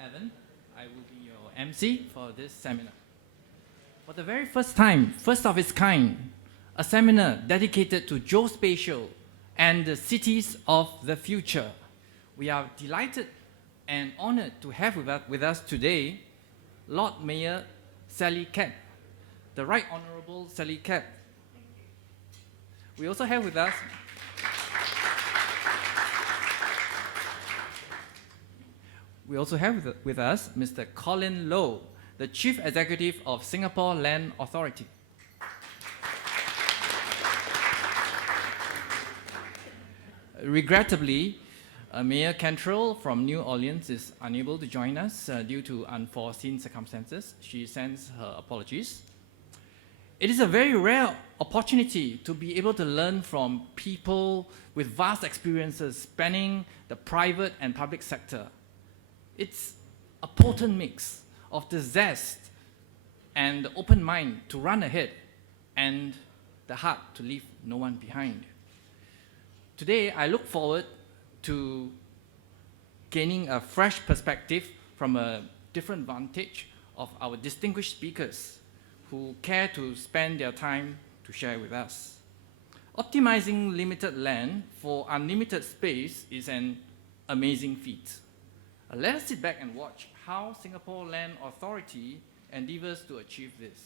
Evan. I will be your MC for this seminar. For the very first time, first of its kind, a seminar dedicated to geospatial and the cities of the future. We are delighted and honored to have with us today Lord Mayor Sally Capp, the Right Honourable Sally Capp. We also have with us Mr. Colin Low, the Chief Executive of Singapore Land Authority. Regrettably, Mayor Cantrell from New Orleans is unable to join us due to unforeseen circumstances. She sends her apologies. It is a very rare opportunity to be able to learn from people with vast experiences spanning the private and public sector. It's a potent mix of the zest and the open mind to run ahead and the heart to leave no one behind. Today, I look forward to gaining a fresh perspective from a different vantage of our distinguished speakers who care to spend their time to share with us. Optimizing limited land for unlimited space is an amazing feat. Let us sit back and watch how Singapore Land Authority endeavors to achieve this.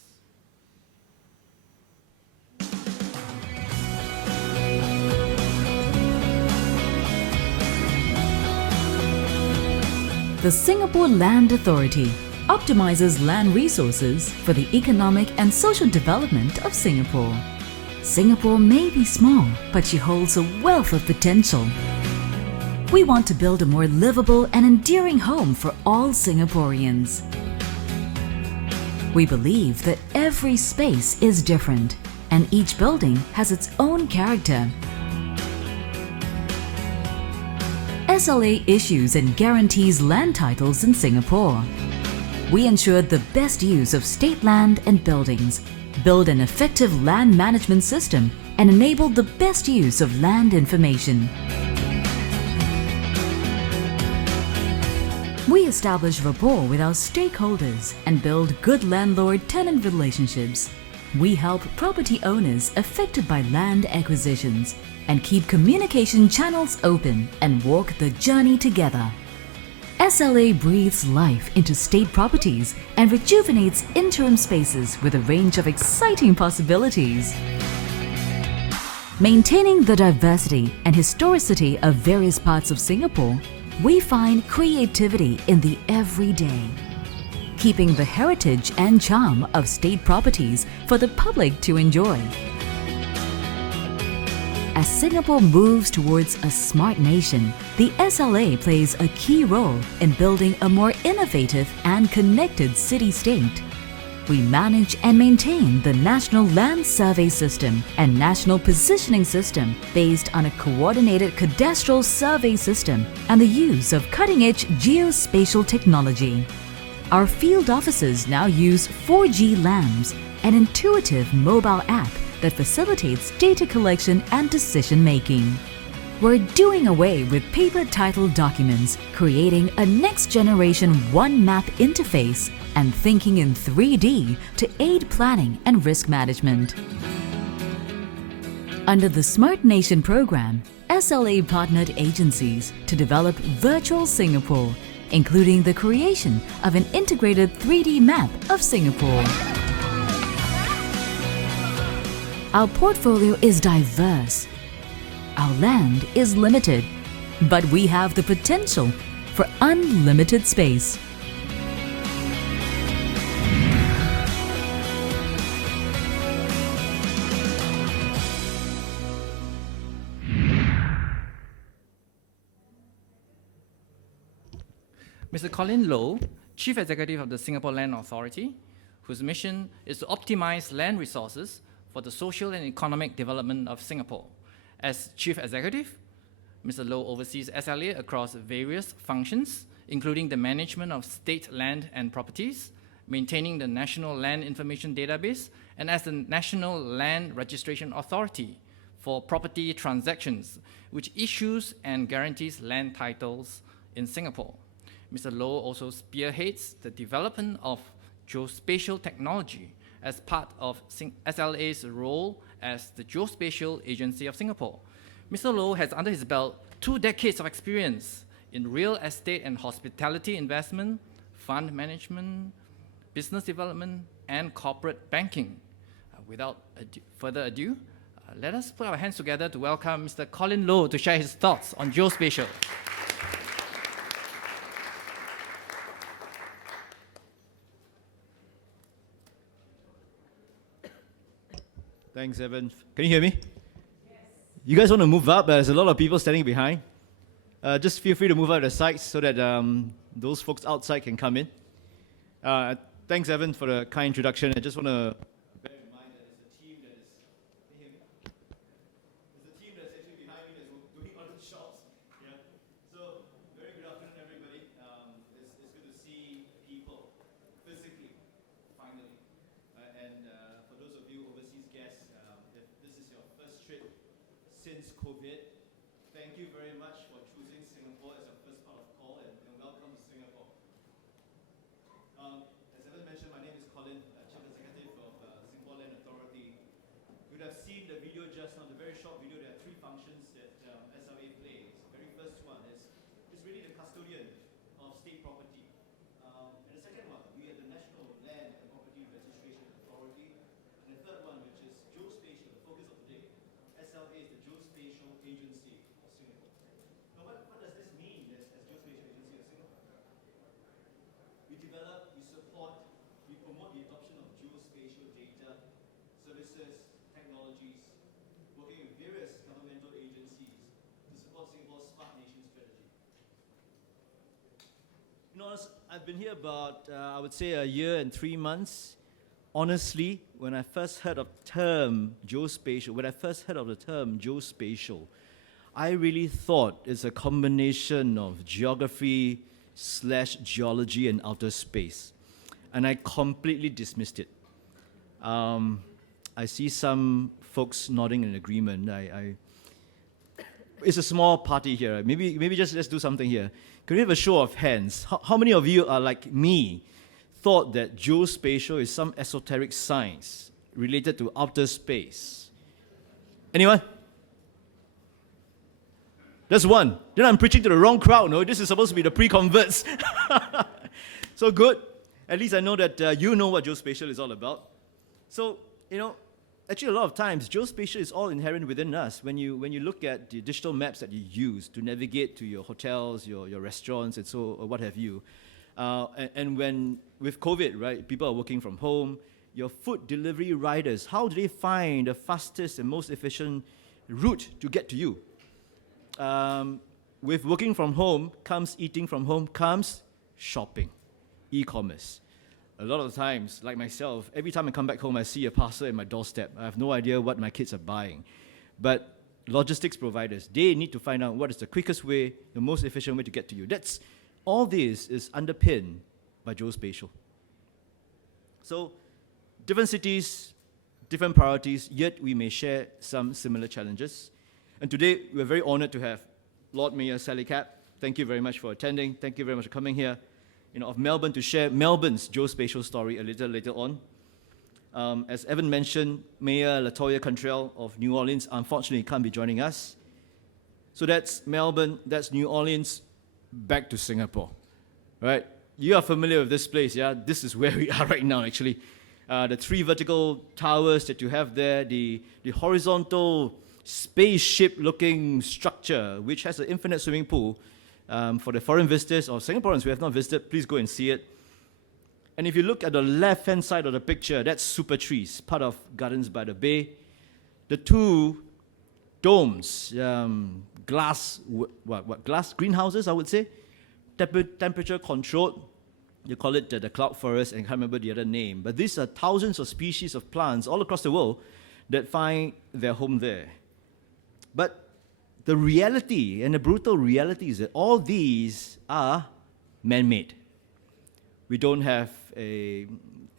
The Singapore Land Authority optimizes land resources for the economic and social development of Singapore. Singapore may be small, but she holds a wealth of potential. We want to build a more livable and endearing home for all Singaporeans. We believe that every space is different, and each building has its own character. SLA issues and guarantees land titles in Singapore. We ensure the best use of state land and buildings, build an effective land management system, and enable the best use of land information. We establish rapport with our stakeholders and build good landlord-tenant relationships. We help property owners affected by land acquisitions and keep communication channels open and walk the journey together. SLA breathes life into state properties and rejuvenates interim spaces with a range of exciting possibilities. Maintaining the diversity and historicity of various parts of Singapore, we find creativity in the everyday, keeping the heritage and charm of state properties for the public to enjoy. As Singapore moves towards a smart nation, the SLA plays a key role in building a more innovative and connected city-state. We manage and maintain the National Land Survey System and National Positioning System based on a coordinated cadastral survey system and the use of cutting-edge geospatial technology. Our field offices now use 4G LAMs, an intuitive mobile app that facilitates data collection and decision-making. We're doing away with paper title documents, creating a next-generation one-map interface and thinking in 3D to aid planning and risk management. Under the Smart Nation program, SLA partnered agencies to develop Virtual Singapore, including the creation of an integrated 3D map of Singapore. Our portfolio is diverse. Our land is limited, but we have the potential for unlimited space. Mr. Colin Low, Chief Executive of the Singapore Land Authority, whose mission is to optimize land resources for the social and economic development of Singapore. As Chief Executive, Mr. Low oversees SLA across various functions, including the management of state land and properties, maintaining the National Land Information Database, and as the National Land Registration Authority for property transactions, which issues and guarantees land titles in Singapore. Mr. Low also spearheads the development of geospatial technology as part of SLA's role as the Geospatial Agency of Singapore. Mr. Low has under his belt 2 decades of experience in real estate and hospitality investment, fund management, business development, and corporate banking. Without further ado, let us put our hands together to welcome Mr. Colin Low to share his thoughts on geospatial. Thanks, Evan. Can you hear me? Yes. You guys want to move up? There's a lot of people standing behind. Just feel free to move out of the sides so that those folks outside can come in. Thanks, Evan, for the kind introduction. I just want to bear in mind that there's a team that is... Can you hear me? There's a team that's actually behind me that's doing all the shots. Yeah. So, very good afternoon, everybody. It's good to see people physically, finally. And for those of you overseas guests, if this is your first trip since COVID, thank you very much for choosing Singapore as your first port of call, and welcome to Singapore. As Evan mentioned, my name is Colin, Chief Executive of Singapore Land Authority. You would have seen the video just now, the very short video. There are 3 functions that SLA plays. The very first one is really the custodian of state property. And the second one, we are the National Land and Property Registration Authority. And the third one, which is geospatial, the focus of today. SLA is the Geospatial Agency of Singapore. Now, what does this mean as Geospatial Agency of Singapore? We develop, we support, we promote the adoption of geospatial data, services, technologies, working with various governmental agencies to support Singapore's smart nation strategy. You know, I've been here about, I would say, a year and 3 months. Honestly, when I first heard of the term geospatial, I really thought it's a combination of geography/geology and outer space. And I completely dismissed it. I see some folks nodding in agreement. It's a small party here. Maybe just let's do something here. Can we have a show of hands? How many of you are like me, thought that geospatial is some esoteric science related to outer space? Anyone? That's one. Then I'm preaching to the wrong crowd. No, this is supposed to be the pre-converts. So good. At least I know that you know what geospatial is all about. So, you know, actually a lot of times, geospatial is all inherent within us. When you look at the digital maps that you use to navigate to your hotels, your restaurants, and so what have you. And when, with COVID, right, people are working from home, your food delivery riders, how do they find the fastest and most efficient route to get to you? With working from home comes eating from home, comes shopping, e-commerce. A lot of times, like myself, every time I come back home, I see a parcel at my doorstep. I have no idea what my kids are buying. But logistics providers, they need to find out what is the quickest way, the most efficient way to get to you. All this is underpinned by geospatial. So, different cities, different priorities, yet we may share some similar challenges. And today, we're very honored to have Lord Mayor Sally Capp. Thank you very much for attending. Thank you very much for coming here. Of Melbourne, to share Melbourne's geospatial story a little later on. As Evan mentioned, Mayor Latoya Cantrell of New Orleans unfortunately can't be joining us. So that's Melbourne, that's New Orleans, back to Singapore, right? You are familiar with this place, yeah? This is where we are right now, actually. The 3 vertical towers that you have there, the horizontal spaceship-looking structure, which has an infinite swimming pool. For the foreign visitors or Singaporeans who have not visited, please go and see it. And if you look at the left-hand side of the picture, that's Super Trees, part of Gardens by the Bay. The 2 domes, glass greenhouses, I would say, temperature controlled. You call it the cloud forest, and I can't remember the other name. But these are thousands of species of plants all across the world that find their home there. But the reality, and the brutal reality, is that all these are man-made. We don't have a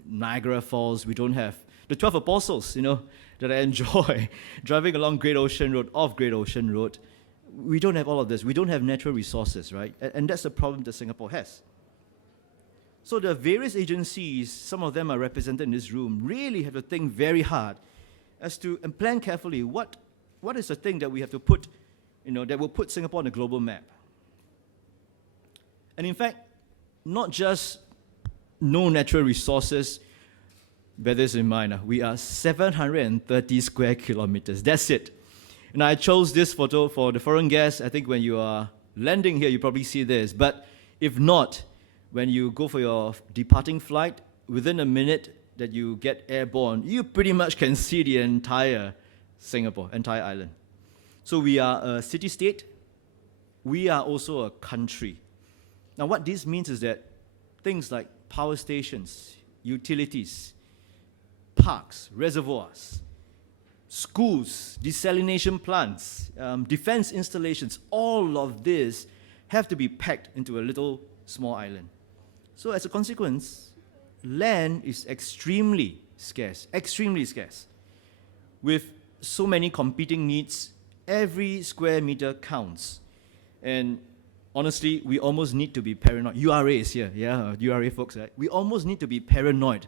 Niagara Falls. We don't have the 12 Apostles, that I enjoy driving along Great Ocean Road, off Great Ocean Road. we don't have all of this. We don't have natural resources, right? And that's the problem that Singapore has. So the various agencies, some of them are represented in this room, really have to think very hard as to, and plan carefully, what is the thing that we have to put, that will put Singapore on the global map. And in fact, not just no natural resources, bear this in mind, we are 730 square kilometers. That's it. And I chose this photo for the foreign guests. I think when you are landing here, you probably see this. But if not, when you go for your departing flight, within a minute that you get airborne, you pretty much can see the entire Singapore, entire island. So we are a city-state. We are also a country. Now what this means is that things like power stations, utilities, parks, reservoirs, schools, desalination plants, defense installations, all of this have to be packed into a little small island. So as a consequence, land is extremely scarce. With so many competing needs, every square meter counts. And honestly, we almost need to be paranoid. URA is here, yeah, URA folks, right? We almost need to be paranoid,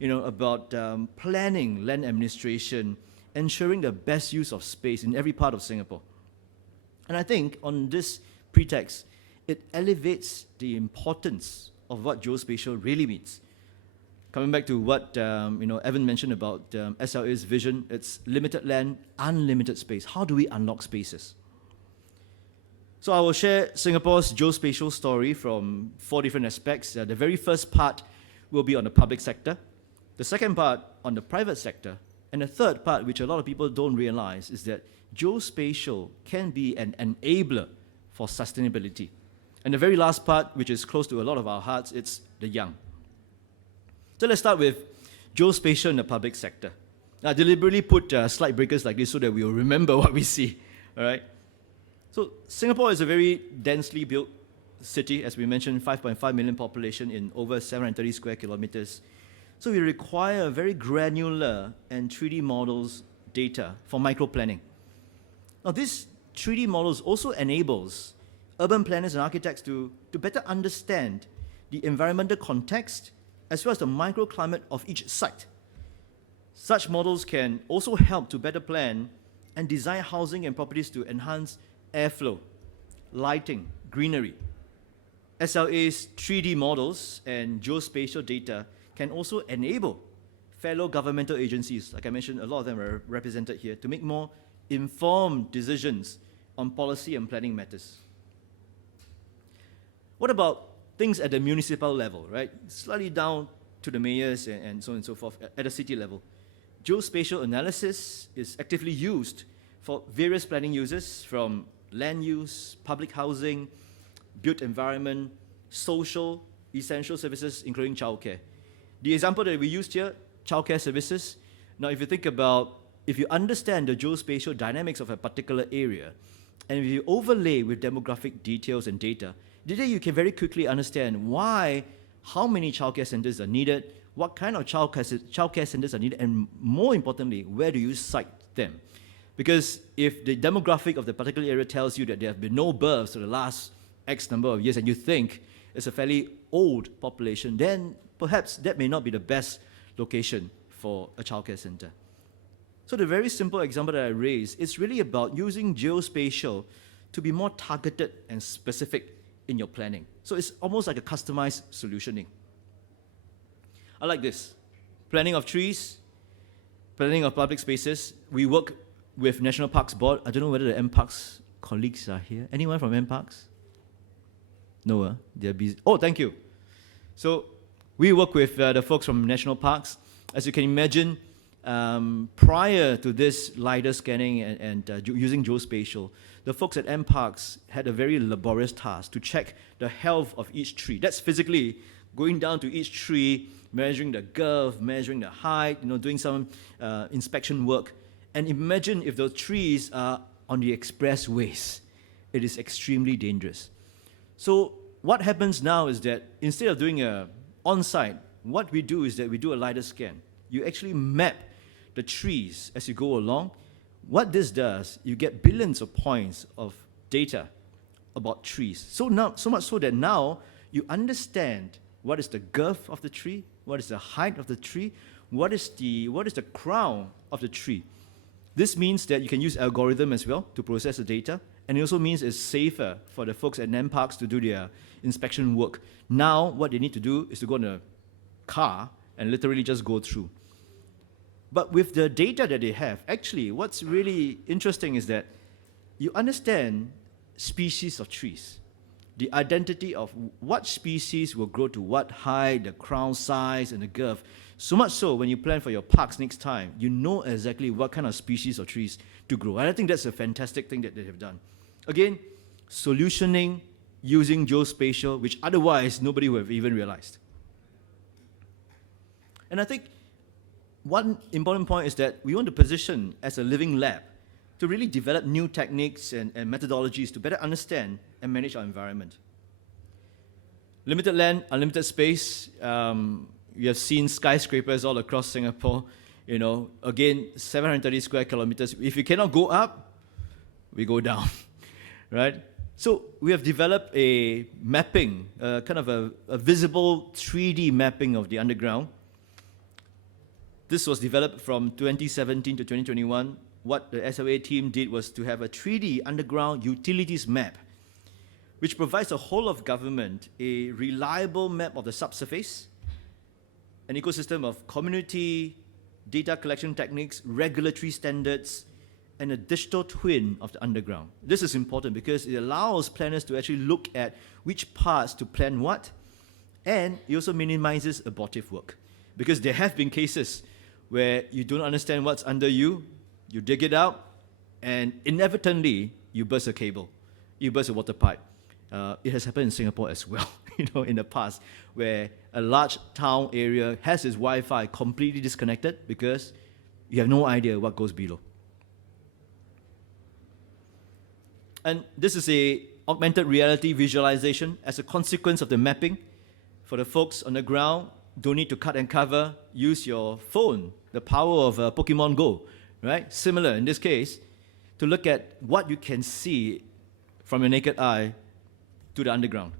about planning land administration, ensuring the best use of space in every part of Singapore. And I think on this pretext, it elevates the importance of what geospatial really means. Coming back to what Evan mentioned about SLA's vision, it's limited land, unlimited space. How do we unlock spaces? So I will share Singapore's geospatial story from 4 different aspects. The very first part will be on the public sector. The second part on the private sector. And the third part, which a lot of people don't realize, is that geospatial can be an enabler for sustainability. And the very last part, which is close to a lot of our hearts, it's the young. So let's start with geospatial in the public sector. I deliberately put slide breakers like this so that we will remember what we see. All right. So Singapore is a very densely built city, as we mentioned, 5.5 million population in over 730 square kilometers. So we require very granular and 3D models data for micro-planning. Now this 3D models also enables urban planners and architects to better understand the environmental context as well as the microclimate of each site. Such models can also help to better plan and design housing and properties to enhance airflow, lighting, greenery. SLA's 3D models and geospatial data can also enable fellow governmental agencies, like I mentioned, a lot of them are represented here, to make more informed decisions on policy and planning matters. What about things at the municipal level, right? Slightly down to the mayors and so on and so forth, at the city level. Geospatial analysis is actively used for various planning uses, from land use, public housing, built environment, social, essential services, including childcare. The example that we used here, childcare services. Now, if you understand the geospatial dynamics of a particular area, and if you overlay with demographic details and data, then you can very quickly understand how many childcare centers are needed, what kind of childcare centers are needed, and more importantly, where do you site them? Because if the demographic of the particular area tells you that there have been no births for the last X number of years, and you think it's a fairly old population, then perhaps that may not be the best location for a childcare center. So the very simple example that I raised is really about using geospatial to be more targeted and specific in your planning. So it's almost like a customized solutioning. I like this. Planning of trees, planning of public spaces. We work with National Parks Board. I don't know whether the MParks colleagues are here. Anyone from MParks? No, they're busy. Oh, thank you. So we work with the folks from National Parks. As you can imagine, prior to this LiDAR scanning and using geospatial, the folks at MParks had a very laborious task to check the health of each tree. That's physically going down to each tree, measuring the girth, measuring the height, doing some inspection work. And imagine if those trees are on the expressways. It is extremely dangerous. So what happens now is that instead of doing a on-site, what we do is that we do a LiDAR scan. You actually map the trees as you go along. What this does, you get billions of points of data about trees. So much so that now you understand what is the girth of the tree, what is the height of the tree, what is the crown of the tree. This means that you can use algorithm as well to process the data, and it also means it's safer for the folks at NAMParks to do their inspection work. Now, what they need to do is to go in a car and literally just go through. But with the data that they have, actually, what's really interesting is that you understand species of trees, the identity of what species will grow to what height, the crown size, and the girth. So much so, when you plan for your parks next time, you know exactly what kind of species of trees to grow. And I think that's a fantastic thing that they have done. Again, solutioning using geospatial, which otherwise nobody would have even realized. And I think one important point is that we want to position as a living lab to really develop new techniques and methodologies to better understand and manage our environment. Limited land, unlimited space. You have seen skyscrapers all across Singapore. You know, again, 730 square kilometers. If you cannot go up, we go down, right? So we have developed a mapping, kind of a visible 3D mapping of the underground. This was developed from 2017 to 2021. What the SLA team did was to have a 3D underground utilities map, which provides the whole of government a reliable map of the subsurface, an ecosystem of community, data collection techniques, regulatory standards, and a digital twin of the underground. This is important because it allows planners to actually look at which parts to plan what, and it also minimizes abortive work. Because there have been cases where you don't understand what's under you, you dig it out, and inadvertently, you burst a cable, you burst a water pipe. It has happened in Singapore as well, in the past, where a large town area has its Wi-Fi completely disconnected because you have no idea what goes below. And this is a augmented reality visualization as a consequence of the mapping. For the folks on the ground, don't need to cut and cover, use your phone, the power of Pokemon Go, right? Similar in this case, to look at what you can see from your naked eye to the underground.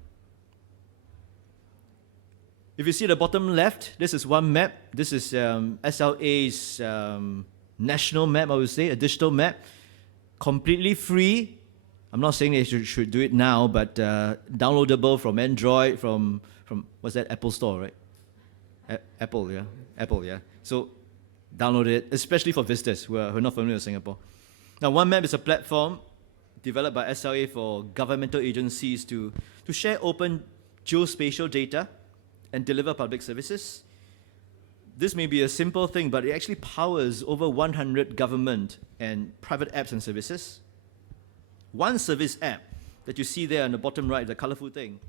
If you see the bottom left, this is one map. This is SLA's national map, I would say, a digital map, completely free. I'm not saying they should do it now, but downloadable from Android, from what's that, Apple Store, right? Apple, yeah. So download it, especially for visitors who are not familiar with Singapore. Now, One Map is a platform developed by SLA for governmental agencies to share open geospatial data and deliver public services. This may be a simple thing, but it actually powers over 100 government and private apps and services. One service app that you see there on the bottom right, the colorful thing,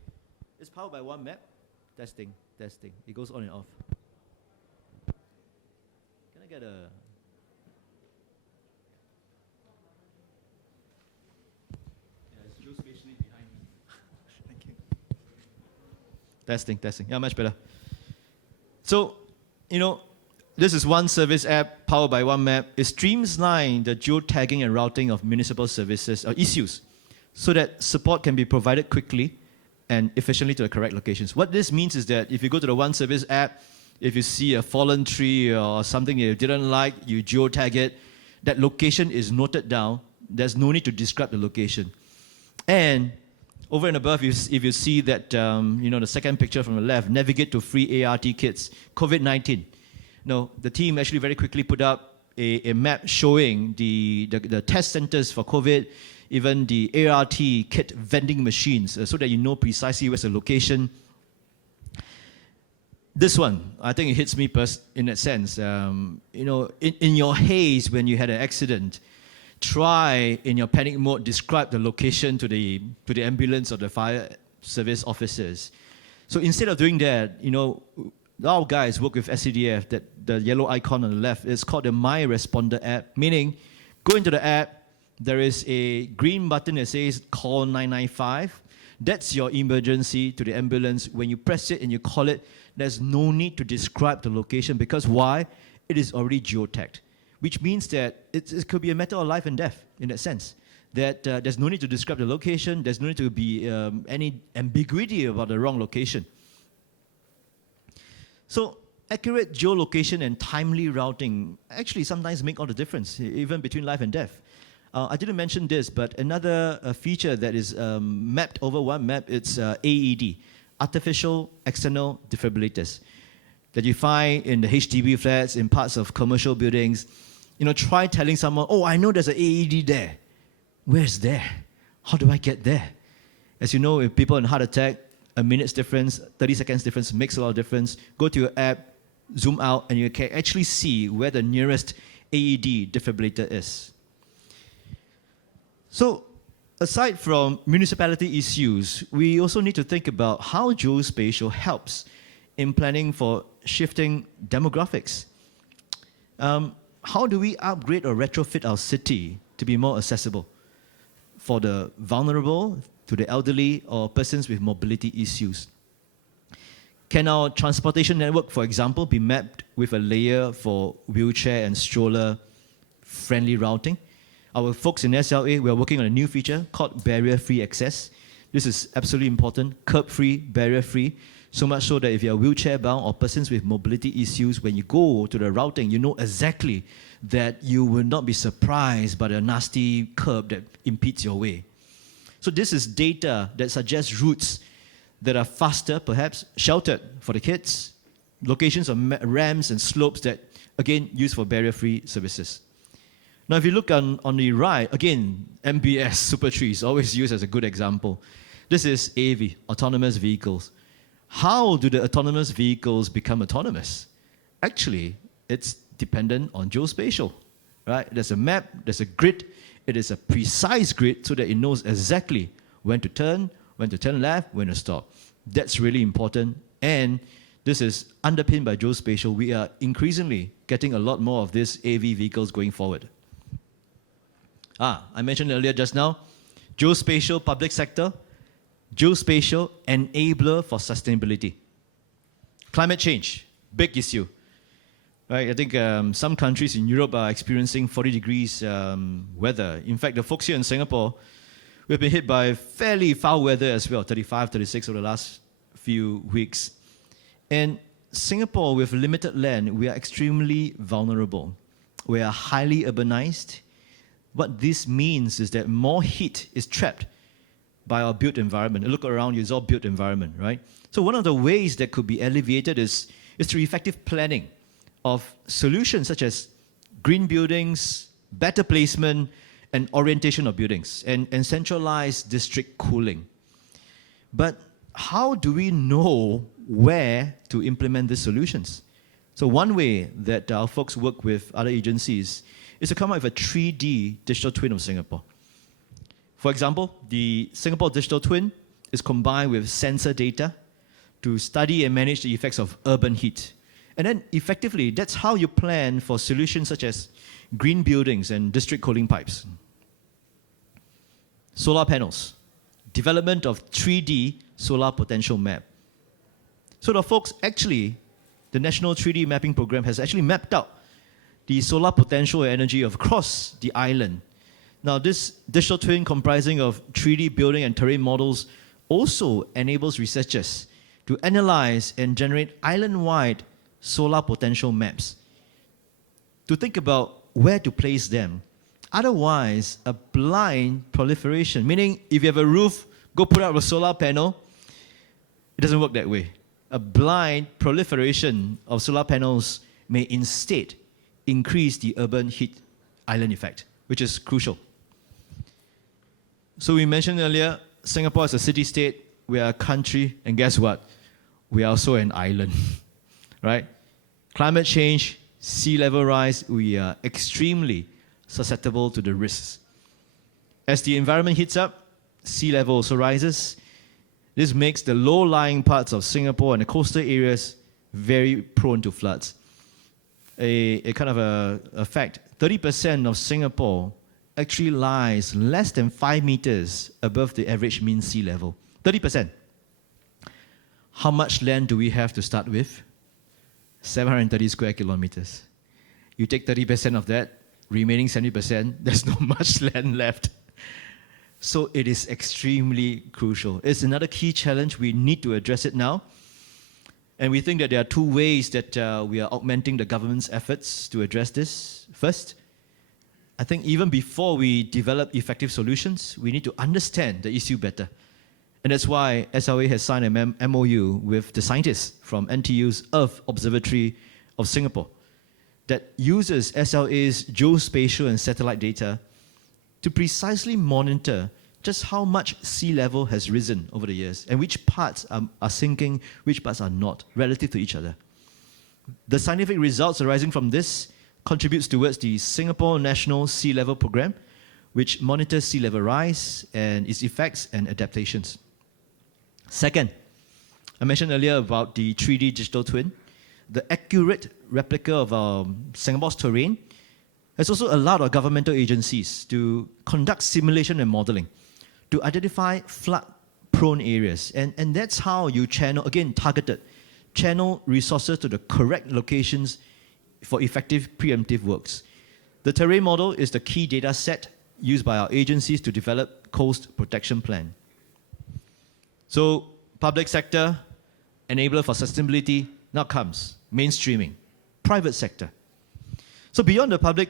is powered by One Map. Testing. It goes on and off. Can I get a... Yeah, it's geospatially behind me. Thank you. Testing. Yeah, much better. So, this is one service app powered by One Map. It streamlines the geotagging and routing of municipal services or issues so that support can be provided quickly and efficiently to the correct locations. What this means is that if you go to the One Service app, if you see a fallen tree or something you didn't like, you geotag it, that location is noted down. There's no need to describe the location. And over and above, if you see that, the second picture from the left, navigate to free ART kits, COVID-19. No, the team actually very quickly put up a map showing the test centers for COVID, even the ART kit vending machines, so that you know precisely where's the location. This one, I think it hits me in that sense. In your haze when you had an accident, try in your panic mode describe the location to the ambulance or the fire service officers. So instead of doing that, our guys work with SCDF, that the yellow icon on the left is called the My Responder app, meaning go into the app, there is a green button that says call 995. That's your emergency to the ambulance. When you press it and you call it, there's no need to describe the location because why? It is already geotagged, which means that it could be a matter of life and death in that sense. that there's no need to describe the location, there's no need to be any ambiguity about the wrong location. So accurate geolocation and timely routing actually sometimes make all the difference, even between life and death. I didn't mention this, but another feature that is mapped over one map, it's AED, Artificial External Defibrillators, that you find in the HDB flats, in parts of commercial buildings. You know, try telling someone, oh, I know there's an AED there. Where's there? How do I get there? As you know, if people in heart attack, a minute's difference, 30 seconds difference makes a lot of difference. Go to your app, zoom out, and you can actually see where the nearest AED defibrillator is. So, aside from municipality issues, we also need to think about how geospatial helps in planning for shifting demographics. How do we upgrade or retrofit our city to be more accessible for the vulnerable, to the elderly, or persons with mobility issues? Can our transportation network, for example, be mapped with a layer for wheelchair and stroller-friendly routing? Our folks in SLA, we are working on a new feature called barrier-free access. This is absolutely important, curb-free, barrier-free, so much so that if you're wheelchair-bound or persons with mobility issues, when you go to the routing, you know exactly that you will not be surprised by the nasty curb that impedes your way. So this is data that suggests routes that are faster, perhaps sheltered for the kids, locations of ramps and slopes that, again, used for barrier-free services. Now, if you look on the right, again, MBS, Super Tree, is always used as a good example. This is AV, autonomous vehicles. How do the autonomous vehicles become autonomous? Actually, it's dependent on geospatial, right? There's a map, there's a grid. It is a precise grid so that it knows exactly when to turn left, when to stop. That's really important, and this is underpinned by geospatial. We are increasingly getting a lot more of these AV vehicles going forward. I mentioned earlier just now, geospatial public sector, geospatial enabler for sustainability. Climate change, big issue. Right, I think some countries in Europe are experiencing 40 degrees weather. In fact, the folks here in Singapore, we've been hit by fairly foul weather as well, 35, 36 over the last few weeks. And Singapore, with limited land, we are extremely vulnerable. We are highly urbanized. What this means is that more heat is trapped by our built environment. Look around you, it's all built environment, right? So one of the ways that could be alleviated is through effective planning of solutions such as green buildings, better placement, and orientation of buildings, and centralized district cooling. But how do we know where to implement these solutions? So one way that our folks work with other agencies is to come up with a 3D digital twin of Singapore. For example, the Singapore digital twin is combined with sensor data to study and manage the effects of urban heat. And then effectively, that's how you plan for solutions such as green buildings and district cooling pipes. Solar panels, development of 3D solar potential map. So the folks actually, the National 3D Mapping Program has actually mapped out the solar potential energy across the island. Now, this digital twin comprising of 3D building and terrain models also enables researchers to analyze and generate island-wide solar potential maps to think about where to place them. Otherwise, a blind proliferation, meaning if you have a roof, go put up a solar panel, it doesn't work that way. A blind proliferation of solar panels may instead increase the urban heat island effect, which is crucial. So we mentioned earlier, Singapore is a city-state, we are a country, and guess what? We are also an island, right? Climate change, sea level rise, we are extremely susceptible to the risks. As the environment heats up, sea level also rises. This makes the low-lying parts of Singapore and the coastal areas very prone to floods. A kind of a fact, 30% of Singapore actually lies less than 5 meters above the average mean sea level. 30%. How much land do we have to start with? 730 square kilometers. You take 30% of that, remaining 70%, there's not much land left. So it is extremely crucial. It's another key challenge. We need to address it now. And we think that there are two ways that we are augmenting the government's efforts to address this. First, I think even before we develop effective solutions, we need to understand the issue better. And that's why SLA has signed an MOU with the scientists from NTU's Earth Observatory of Singapore that uses SLA's geospatial and satellite data to precisely monitor just how much sea level has risen over the years and which parts are sinking, which parts are not, relative to each other. The scientific results arising from this contributes towards the Singapore National Sea Level Program, which monitors sea level rise and its effects and adaptations. Second, I mentioned earlier about the 3D digital twin. The accurate replica of Singapore's terrain has also allowed our governmental agencies to conduct simulation and modeling to identify flood-prone areas. And that's how you channel, again, targeted, channel resources to the correct locations for effective preemptive works. The terrain model is the key data set used by our agencies to develop coast protection plan. So, public sector, enabler for sustainability, now comes mainstreaming, private sector. So beyond the public,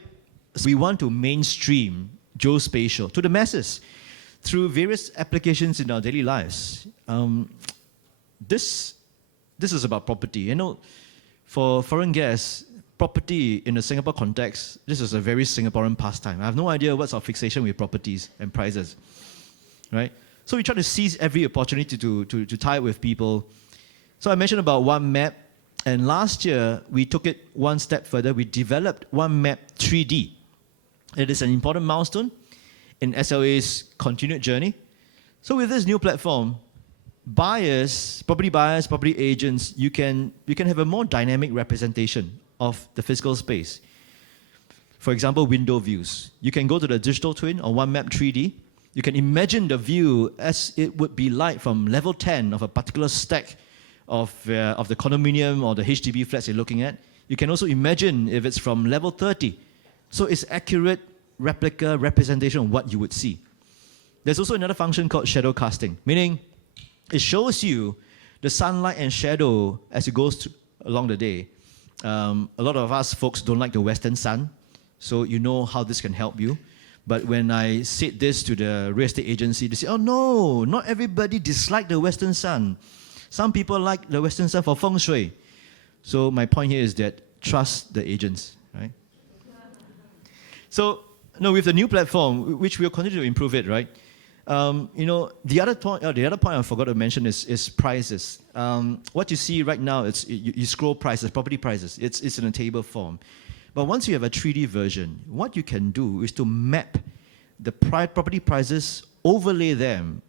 we want to mainstream geospatial to the masses through various applications in our daily lives. This is about property. You know, for foreign guests, property in the Singapore context, this is a very Singaporean pastime. I have no idea what's our fixation with properties and prices, right? So we try to seize every opportunity to tie it with people. So I mentioned about One Map, and last year we took it one step further. We developed One Map 3D. It is an important milestone in SLA's continued journey. So with this new platform, buyers, property agents, you can have a more dynamic representation of the physical space. For example, window views. You can go to the digital twin or One Map 3D. You can imagine the view as it would be like from level 10 of a particular stack of the condominium or the HDB flats you're looking at. You can also imagine if it's from level 30. So it's accurate replica representation of what you would see. There's also another function called shadow casting, meaning it shows you the sunlight and shadow as it goes along the day. A lot of us folks don't like the western sun, so you know how this can help you. But when I said this to the real estate agency, they say, oh no, not everybody dislike the western sun. Some people like the western sun for feng shui. So my point here is that trust the agents, right? So, no, with the new platform, which we'll continue to improve it, right? The other point I forgot to mention is prices. What you see right now, you scroll prices, property prices. It's in a table form. But once you have a 3D version, what you can do is to map the property prices, overlay them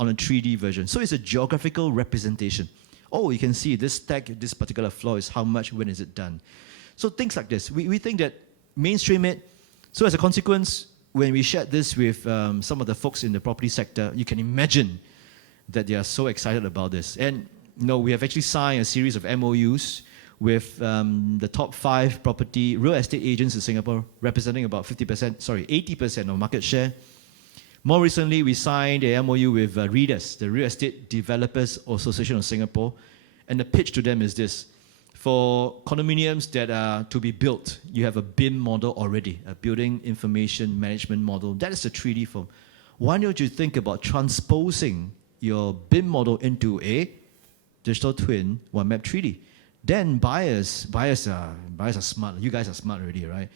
on a 3D version. So it's a geographical representation. Oh, you can see this stack, this particular floor is how much, when is it done. So things like this. We think that mainstream it. So as a consequence, when we shared this with some of the folks in the property sector, you can imagine that they are so excited about this. And we have actually signed a series of MOUs with the top 5 property real estate agents in Singapore, representing about 80% of market share. More recently, we signed a MOU with REDAS, the Real Estate Developers Association of Singapore, and the pitch to them is this. For condominiums that are to be built, you have a BIM model already, a building information management model. That is a 3D form. Why don't you think about transposing your BIM model into a digital twin, One Map 3D? Then buyers are smart. You guys are smart already, right?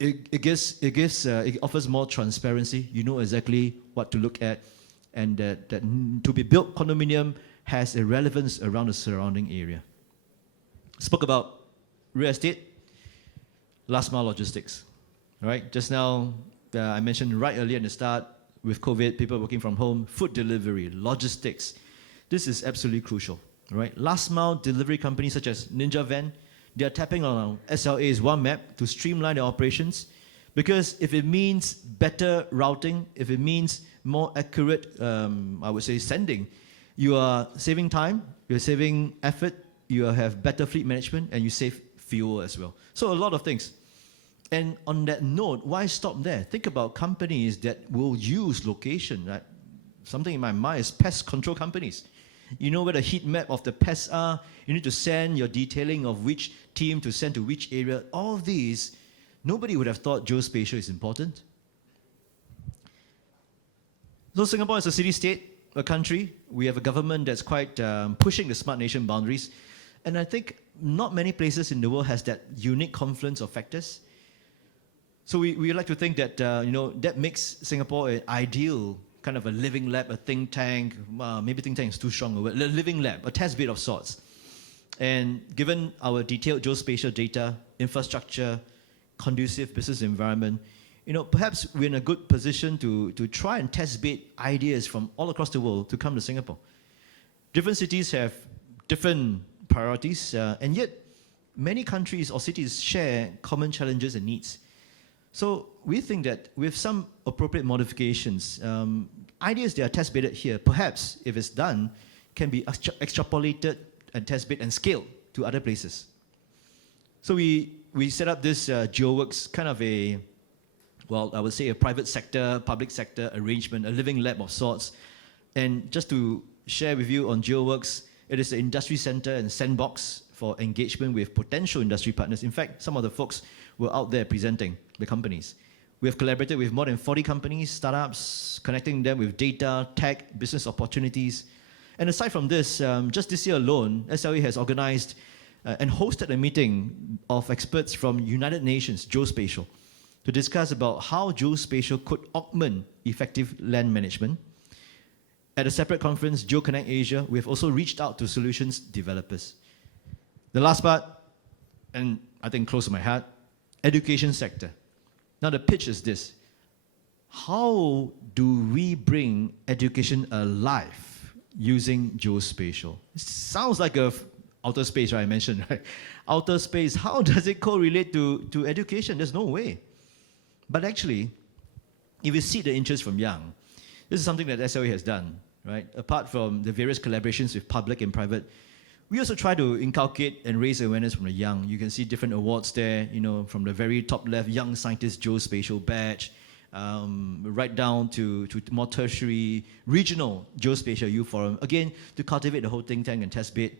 It offers more transparency. You know exactly what to look at, and that to be built condominium has a relevance around the surrounding area. Spoke about real estate, last mile logistics, right? Just now, I mentioned right earlier in the start, with COVID, people working from home, food delivery, logistics. This is absolutely crucial, right? Last mile delivery companies such as Ninja Van, they are tapping on SLA's One Map to streamline their operations, because if it means better routing, if it means more accurate, I would say, sending, you are saving time, you're saving effort, you have better fleet management, and you save fuel as well. So a lot of things. And on that note, why stop there? Think about companies that will use location, right? Something in my mind is pest control companies. You know where the heat map of the pests are. You need to send your detailing of which team to send to which area. All of these, nobody would have thought geospatial is important. So Singapore is a city-state, a country. We have a government that's quite pushing the smart nation boundaries. And I think not many places in the world has that unique confluence of factors. So we like to think that that makes Singapore an ideal kind of a living lab, a think tank. Maybe think tank is too strong a word. A living lab, a test bed of sorts. And given our detailed geospatial data, infrastructure, conducive business environment, perhaps we're in a good position to try and test bed ideas from all across the world to come to Singapore. Different cities have different priorities, and yet many countries or cities share common challenges and needs. So we think that with some appropriate modifications, ideas that are test bedded here, perhaps if it's done, can be extrapolated and test bed and scaled to other places. So we set up this GeoWorks, kind of I would say a private sector, public sector arrangement, a living lab of sorts. And just to share with you on GeoWorks, it is an industry center and sandbox for engagement with potential industry partners. In fact, some of the folks were out there presenting the companies. We have collaborated with more than 40 companies, startups, connecting them with data, tech, business opportunities. And aside from this, just this year alone, SLA has organized and hosted a meeting of experts from United Nations Geospatial to discuss about how geospatial could augment effective land management. At a separate conference, GeoConnect Asia, we have also reached out to solutions developers. The last part, and I think close to my heart, education sector. Now the pitch is this: how do we bring education alive using geospatial? It sounds like outer space, right? I mentioned, right? Outer space, how does it correlate to education? There's no way. But actually, if you see the interest from young, this is something that SLA has done, right? Apart from the various collaborations with public and private, we also try to inculcate and raise awareness from the young. You can see different awards there, from the very top left, Young Scientist Geospatial Badge, right down to more tertiary, regional Geospatial Youth Forum, again, to cultivate the whole think tank and test bed.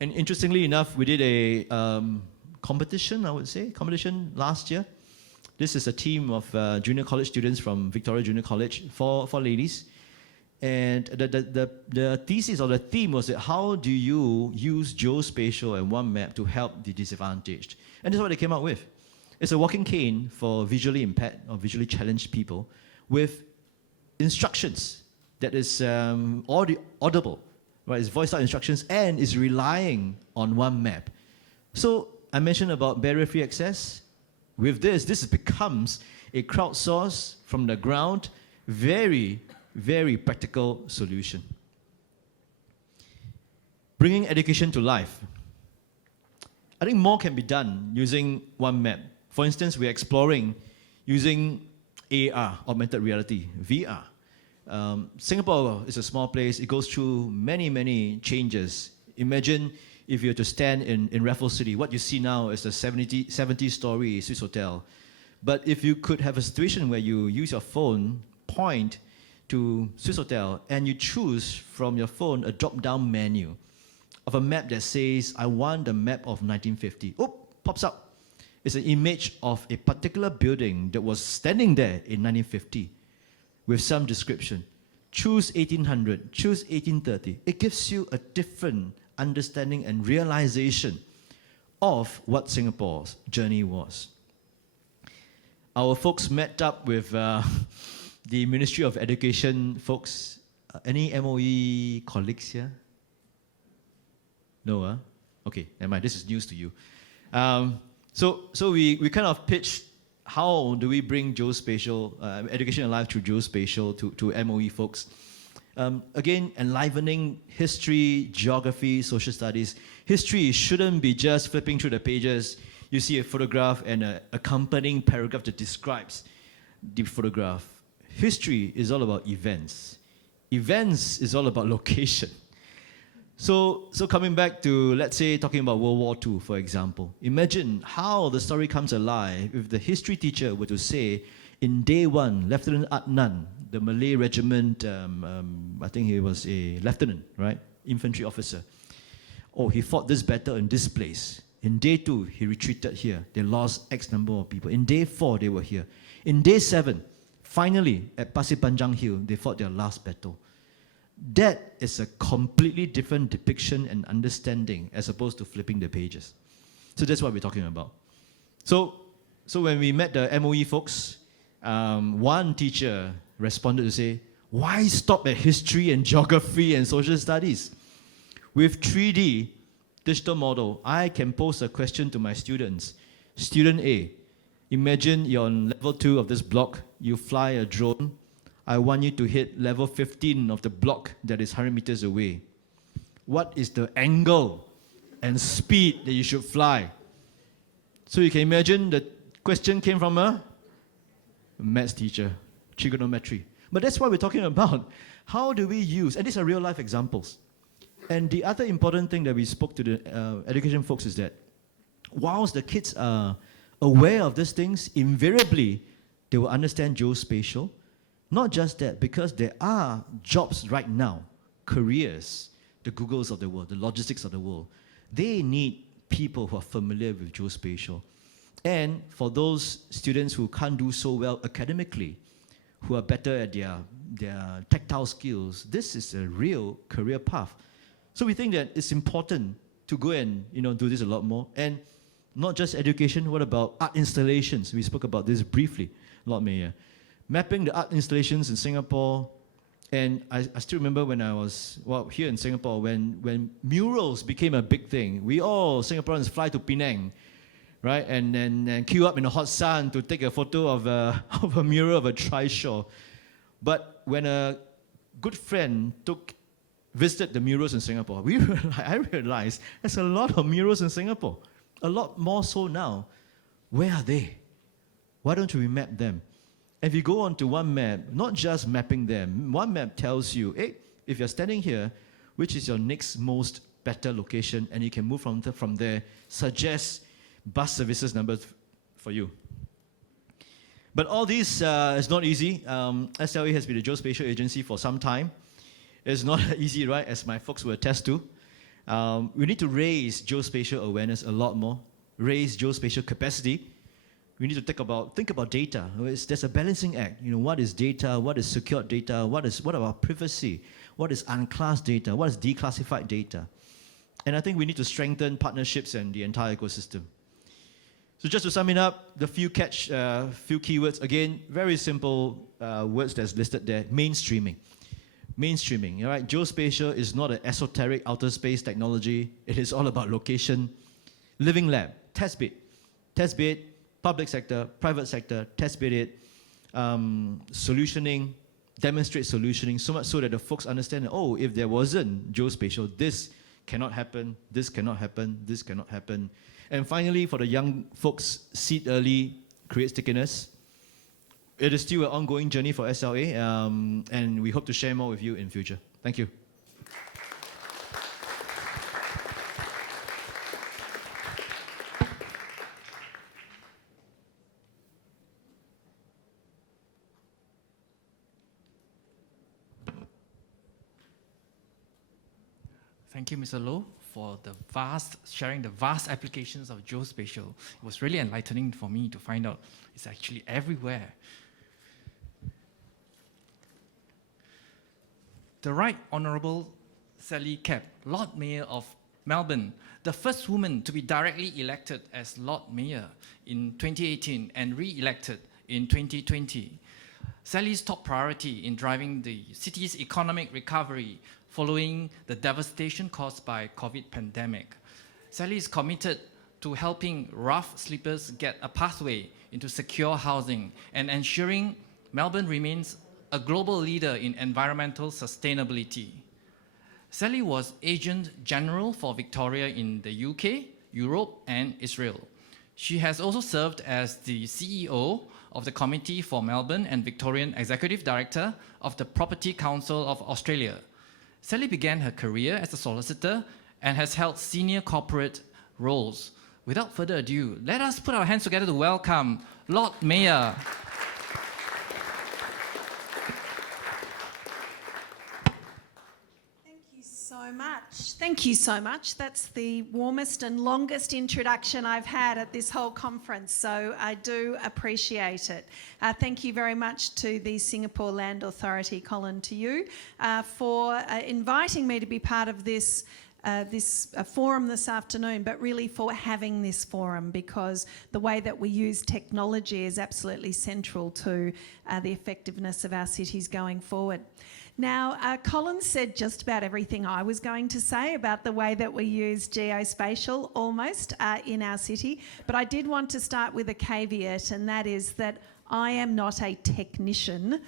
And interestingly enough, we did a competition last year. This is a team of junior college students from Victoria Junior College, four ladies. And the thesis or the theme was that how do you use geospatial and one map to help the disadvantaged? And this is what they came up with. It's a walking cane for visually impaired or visually challenged people with instructions that is audible, right? It's voiced out instructions and is relying on one map. So I mentioned about barrier-free access. With this becomes a crowdsourced from the ground, very, very practical solution. Bringing education to life. I think more can be done using one map. For instance, we're exploring using AR, augmented reality, VR. Singapore is a small place. It goes through many, many changes. Imagine if you were to stand in Raffles City. What you see now is a 70-story Swiss hotel. But if you could have a situation where you use your phone, point to Swiss Hotel, and you choose from your phone a drop-down menu of a map that says, I want the map of 1950. Oh, pops up. It's an image of a particular building that was standing there in 1950 with some description. Choose 1800, choose 1830. It gives you a different understanding and realization of what Singapore's journey was. Our folks met up with the Ministry of Education folks. Any MOE colleagues here? No, Okay, never mind. This is news to you. So we kind of pitched how do we bring geospatial education alive through geospatial to MOE folks. Again, enlivening history, geography, social studies. History shouldn't be just flipping through the pages. You see a photograph and an accompanying paragraph that describes the photograph. History is all about events. Events is all about location. So coming back to, let's say, talking about World War II, for example. Imagine how the story comes alive if the history teacher were to say, in day one, Lieutenant Adnan, the Malay regiment, I think he was a lieutenant, right? Infantry officer. Oh, he fought this battle in this place. In day 2, he retreated here. They lost X number of people. In day 4, they were here. In day 7, finally, at Pasir Panjang Hill, they fought their last battle. That is a completely different depiction and understanding as opposed to flipping the pages. So that's what we're talking about. So when we met the MOE folks, one teacher responded to say, why stop at history and geography and social studies? With 3D digital model, I can pose a question to my students. Student A, imagine you're on level 2 of this block, you fly a drone. I want you to hit level 15 of the block that is 100 meters away. What is the angle and speed that you should fly? So you can imagine the question came from a maths teacher, trigonometry. But that's what we're talking about. How do we use, and these are real life examples. And the other important thing that we spoke to the education folks is that whilst the kids are aware of these things, invariably they will understand geospatial. Not just that, because there are jobs right now, careers, the Googles of the world, the logistics of the world. They need people who are familiar with geospatial. And for those students who can't do so well academically, who are better at their tactile skills, this is a real career path. So we think that it's important to go and do this a lot more. And not just education, what about art installations? We spoke about this briefly, Lord Mayor. Mapping the art installations in Singapore, and I still remember when I was here in Singapore, when murals became a big thing. We all Singaporeans fly to Penang, right, and then queue up in the hot sun to take a photo of a mural of a trishaw. But when a good friend visited the murals in Singapore, I realized there's a lot of murals in Singapore, a lot more so now. Where are they? Why don't we map them? If you go onto one map, not just mapping them, one map tells you, hey, if you're standing here, which is your next most better location, and you can move from there, suggest bus services numbers for you. But all this is not easy. SLA has been a geospatial agency for some time. It's not easy, right, as my folks will attest to. We need to raise geospatial awareness a lot more, raise geospatial capacity. We need to think about data. There's a balancing act. What is data? What is secured data? What about privacy? What is unclassed data? What is declassified data? And I think we need to strengthen partnerships and the entire ecosystem. So just to sum it up, the few keywords. Again, very simple words that's listed there. Mainstreaming. All right. Geospatial is not an esoteric outer space technology. It is all about location. Living lab. Test bed. Public sector, private sector, test bed it, solutioning, demonstrate solutioning, so much so that the folks understand, oh, if there wasn't geospatial, this cannot happen, this cannot happen, this cannot happen. And finally, for the young folks, seed early, create stickiness. It is still an ongoing journey for SLA, and we hope to share more with you in future. Thank you. Thank you, Mr. Loh, for sharing the vast applications of geospatial. It was really enlightening for me to find out it's actually everywhere. The Right Honourable Sally Kepp, Lord Mayor of Melbourne, the first woman to be directly elected as Lord Mayor in 2018 and re-elected in 2020. Sally's top priority in driving the city's economic recovery following the devastation caused by COVID pandemic. Sally is committed to helping rough sleepers get a pathway into secure housing and ensuring Melbourne remains a global leader in environmental sustainability. Sally was Agent General for Victoria in the UK, Europe, and Israel. She has also served as the CEO of the Committee for Melbourne and Victorian Executive Director of the Property Council of Australia. Sally began her career as a solicitor and has held senior corporate roles. Without further ado, let us put our hands together to welcome Lord Mayor. Thank you so much. That's the warmest and longest introduction I've had at this whole conference, so I do appreciate it. Thank you very much to the Singapore Land Authority, Colin, to you, for inviting me to be part of this forum this afternoon, but really for having this forum, because the way that we use technology is absolutely central to the effectiveness of our cities going forward. Now, Colin said just about everything I was going to say about the way that we use geospatial almost in our city, but I did want to start with a caveat, and that is that I am not a technician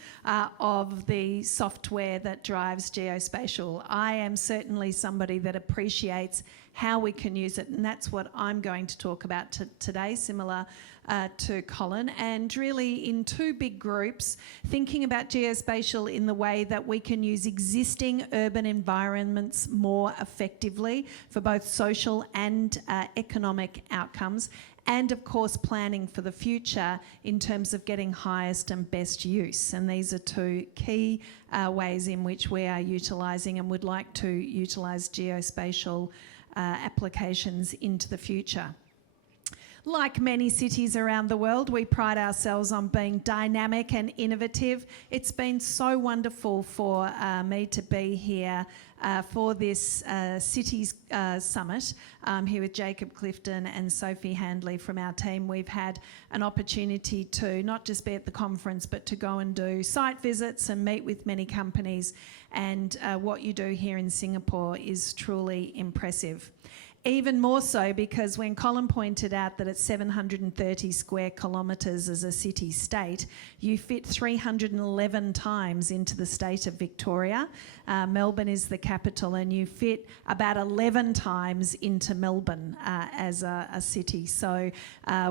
of the software that drives geospatial. I am certainly somebody that appreciates how we can use it, and that's what I'm going to talk about today, similar to Colin, and really in two big groups, thinking about geospatial in the way that we can use existing urban environments more effectively for both social and economic outcomes, and of course planning for the future in terms of getting highest and best use. And these are two key ways in which we are utilising and would like to utilise geospatial applications into the future. Like many cities around the world, we pride ourselves on being dynamic and innovative. It's been so wonderful for me to be here for this Cities Summit here with Jacob Clifton and Sophie Handley from our team. We've had an opportunity to not just be at the conference, but to go and do site visits and meet with many companies. And what you do here in Singapore is truly impressive. Even more so because when Colin pointed out that it's 730 square kilometres as a city-state, you fit 311 times into the state of Victoria. Melbourne is the capital, and you fit about 11 times into Melbourne as a city. So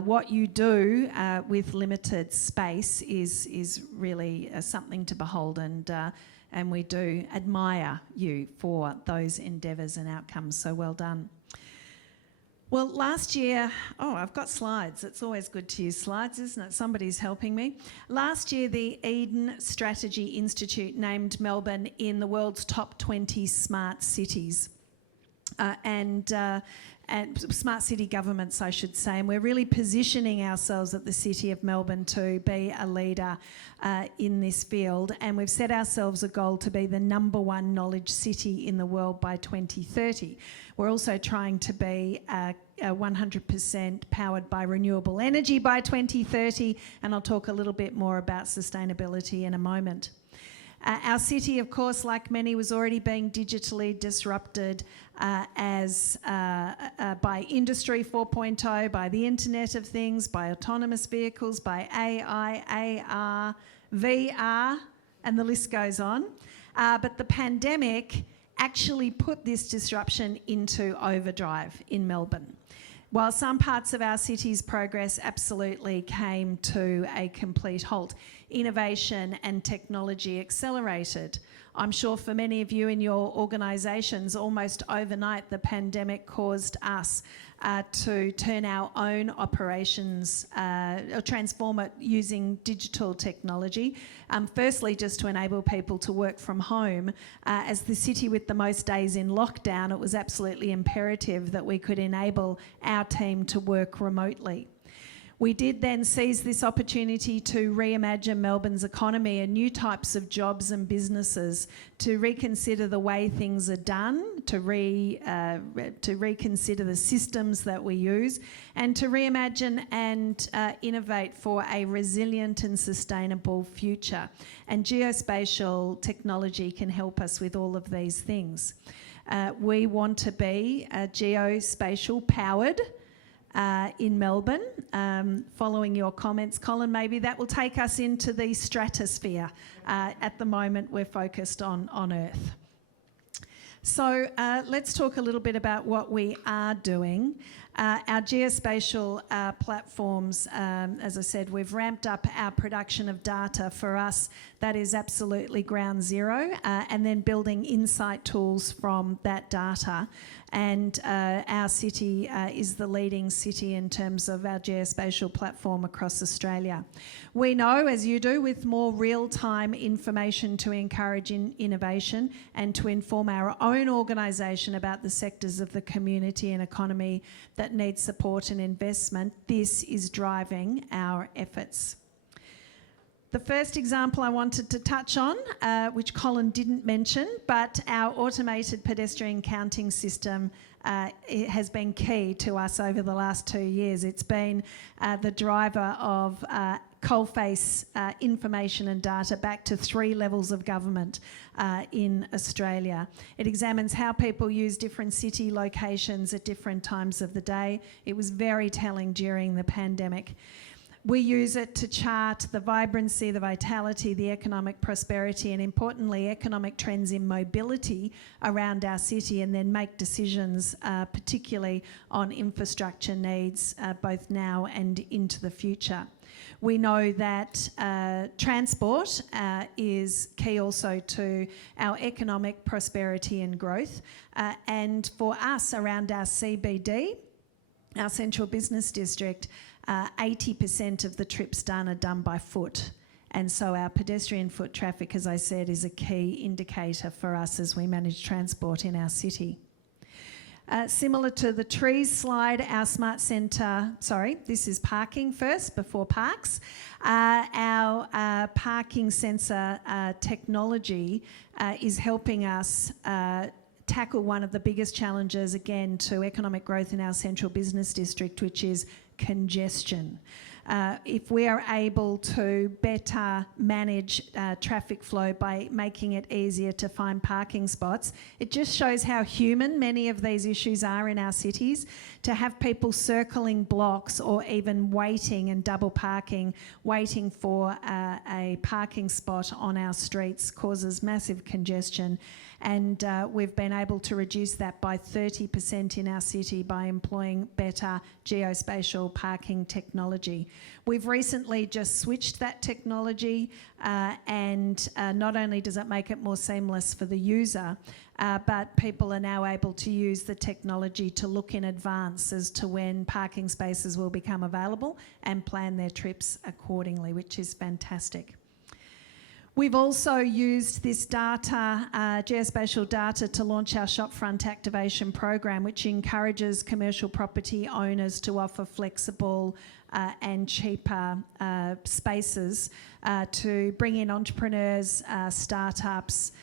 what you do with limited space is really something to behold, and we do admire you for those endeavours and outcomes. So well done. Well, last year, I've got slides. It's always good to use slides, isn't it? Somebody's helping me. Last year, the Eden Strategy Institute named Melbourne in the world's top 20 smart cities. And smart city governments, I should say, and we're really positioning ourselves at the City of Melbourne to be a leader in this field, and we've set ourselves a goal to be the #1 knowledge city in the world by 2030. We're also trying to be 100% powered by renewable energy by 2030, and I'll talk a little bit more about sustainability in a moment. Our city, of course, like many, was already being digitally disrupted by Industry 4.0, by the Internet of Things, by autonomous vehicles, by AI, AR, VR, and the list goes on. But the pandemic actually put this disruption into overdrive in Melbourne. While some parts of our city's progress absolutely came to a complete halt, innovation and technology accelerated. I'm sure for many of you in your organisations, almost overnight, the pandemic caused us to turn our own operations, or transform it using digital technology. Firstly, just to enable people to work from home. As the city with the most days in lockdown, it was absolutely imperative that we could enable our team to work remotely. We did then seize this opportunity to reimagine Melbourne's economy and new types of jobs and businesses, to reconsider the way things are done, to reconsider the systems that we use, and to reimagine and innovate for a resilient and sustainable future. And geospatial technology can help us with all of these things. We want to be geospatial powered in Melbourne. Following your comments, Colin, maybe that will take us into the stratosphere. At the moment, we're focused on Earth. So let's talk a little bit about what we are doing. Our geospatial platforms, as I said, we've ramped up our production of data. For us, that is absolutely ground zero, and then building insight tools from that data. And our city is the leading city in terms of our geospatial platform across Australia. We know, as you do, with more real-time information to encourage innovation and to inform our own organisation about the sectors of the community and economy that need support and investment, this is driving our efforts. The first example I wanted to touch on, which Colin didn't mention, but our automated pedestrian counting system it has been key to us over the last 2 years. It's been the driver of coalface information and data back to 3 levels of government in Australia. It examines how people use different city locations at different times of the day. It was very telling during the pandemic. We use it to chart the vibrancy, the vitality, the economic prosperity, and importantly, economic trends in mobility around our city, and then make decisions, particularly on infrastructure needs, both now and into the future. We know that transport is key also to our economic prosperity and growth. And for us, around our CBD, our Central Business District, 80% of the trips done are done by foot. And so our pedestrian foot traffic, as I said, is a key indicator for us as we manage transport in our city. Similar to the trees slide, our smart centre, this is parking first before parks. Our parking sensor technology is helping us tackle one of the biggest challenges, again, to economic growth in our Central Business District, which is congestion. If we are able to better manage traffic flow by making it easier to find parking spots, it just shows how human many of these issues are in our cities. To have people circling blocks or even waiting and double parking, waiting for a parking spot on our streets causes massive congestion. And we've been able to reduce that by 30% in our city by employing better geospatial parking technology. We've recently just switched that technology and not only does it make it more seamless for the user, but people are now able to use the technology to look in advance as to when parking spaces will become available and plan their trips accordingly, which is fantastic. We've also used this data, geospatial data, to launch our shopfront activation program, which encourages commercial property owners to offer flexible and cheaper spaces to bring in entrepreneurs, startups,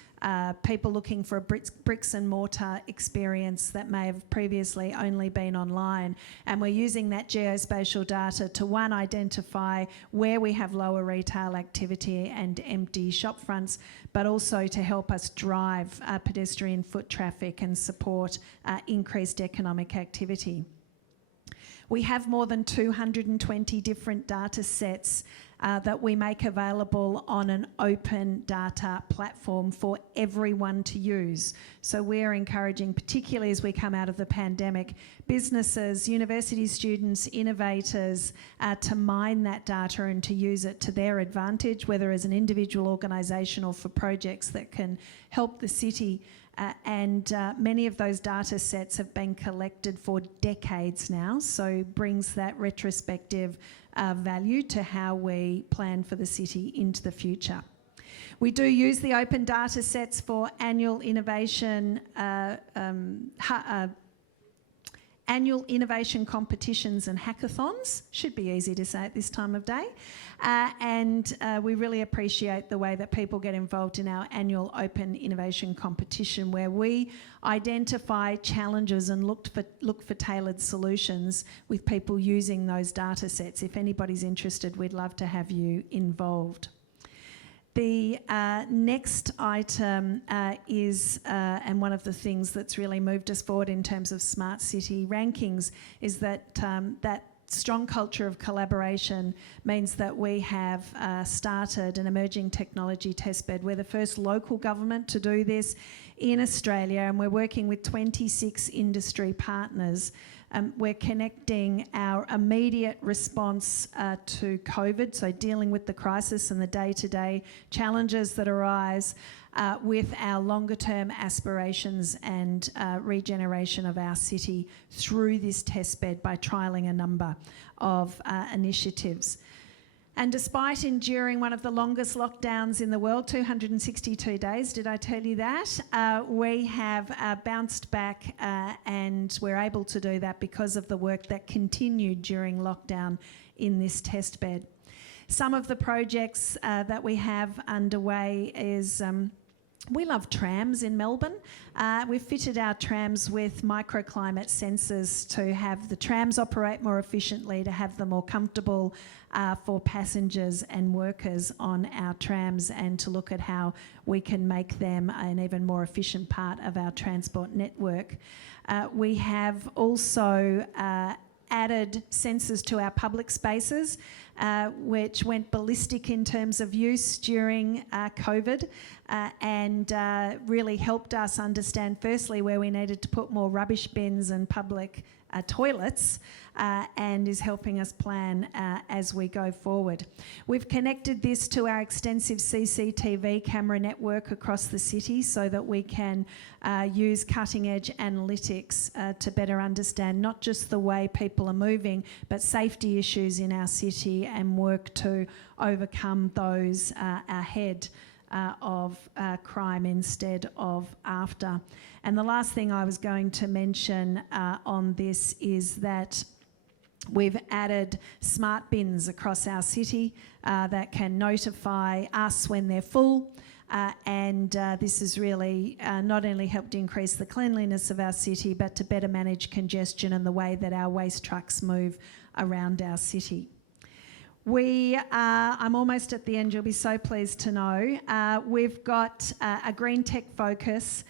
people looking for a bricks and mortar experience that may have previously only been online. And we're using that geospatial data to, one, identify where we have lower retail activity and empty shop fronts, but also to help us drive pedestrian foot traffic and support increased economic activity. We have more than 220 different data sets that we make available on an open data platform for everyone to use. So we're encouraging, particularly as we come out of the pandemic, businesses, university students, innovators to mine that data and to use it to their advantage, whether as an individual organisation or for projects that can help the city. And many of those data sets have been collected for decades now, so brings that retrospective value to how we plan for the city into the future. We do use the open data sets for annual innovation competitions and hackathons. Should be easy to say at this time of day. And we really appreciate the way that people get involved in our annual open innovation competition, where we identify challenges and look for tailored solutions with people using those data sets. If anybody's interested, we'd love to have you involved. The next item is, and one of the things that's really moved us forward in terms of smart city rankings, is that that strong culture of collaboration means that we have started an emerging technology testbed. We're the first local government to do this in Australia, and we're working with 26 industry partners We're connecting our immediate response to COVID, so dealing with the crisis and the day-to-day challenges that arise, with our longer-term aspirations and regeneration of our city through this testbed by trialling a number of initiatives. And despite enduring one of the longest lockdowns in the world, 262 days, did I tell you that? We have bounced back and we're able to do that because of the work that continued during lockdown in this testbed. Some of the projects that we have underway is we love trams in Melbourne. We've fitted our trams with microclimate sensors to have the trams operate more efficiently, to have them more comfortable for passengers and workers on our trams, and to look at how we can make them an even more efficient part of our transport network. We have also added sensors to our public spaces, which went ballistic in terms of use during COVID, and really helped us understand firstly where we needed to put more rubbish bins and public toilets, and is helping us plan as we go forward. We've connected this to our extensive CCTV camera network across the city so that we can use cutting-edge analytics to better understand not just the way people are moving, but safety issues in our city, and work to overcome those ahead of crime instead of after. And the last thing I was going to mention on this is that we've added smart bins across our city that can notify us when they're full, and this has really not only helped increase the cleanliness of our city, but to better manage congestion and the way that our waste trucks move around our city. I'm almost at the end, you'll be so pleased to know. We've got a green tech focus.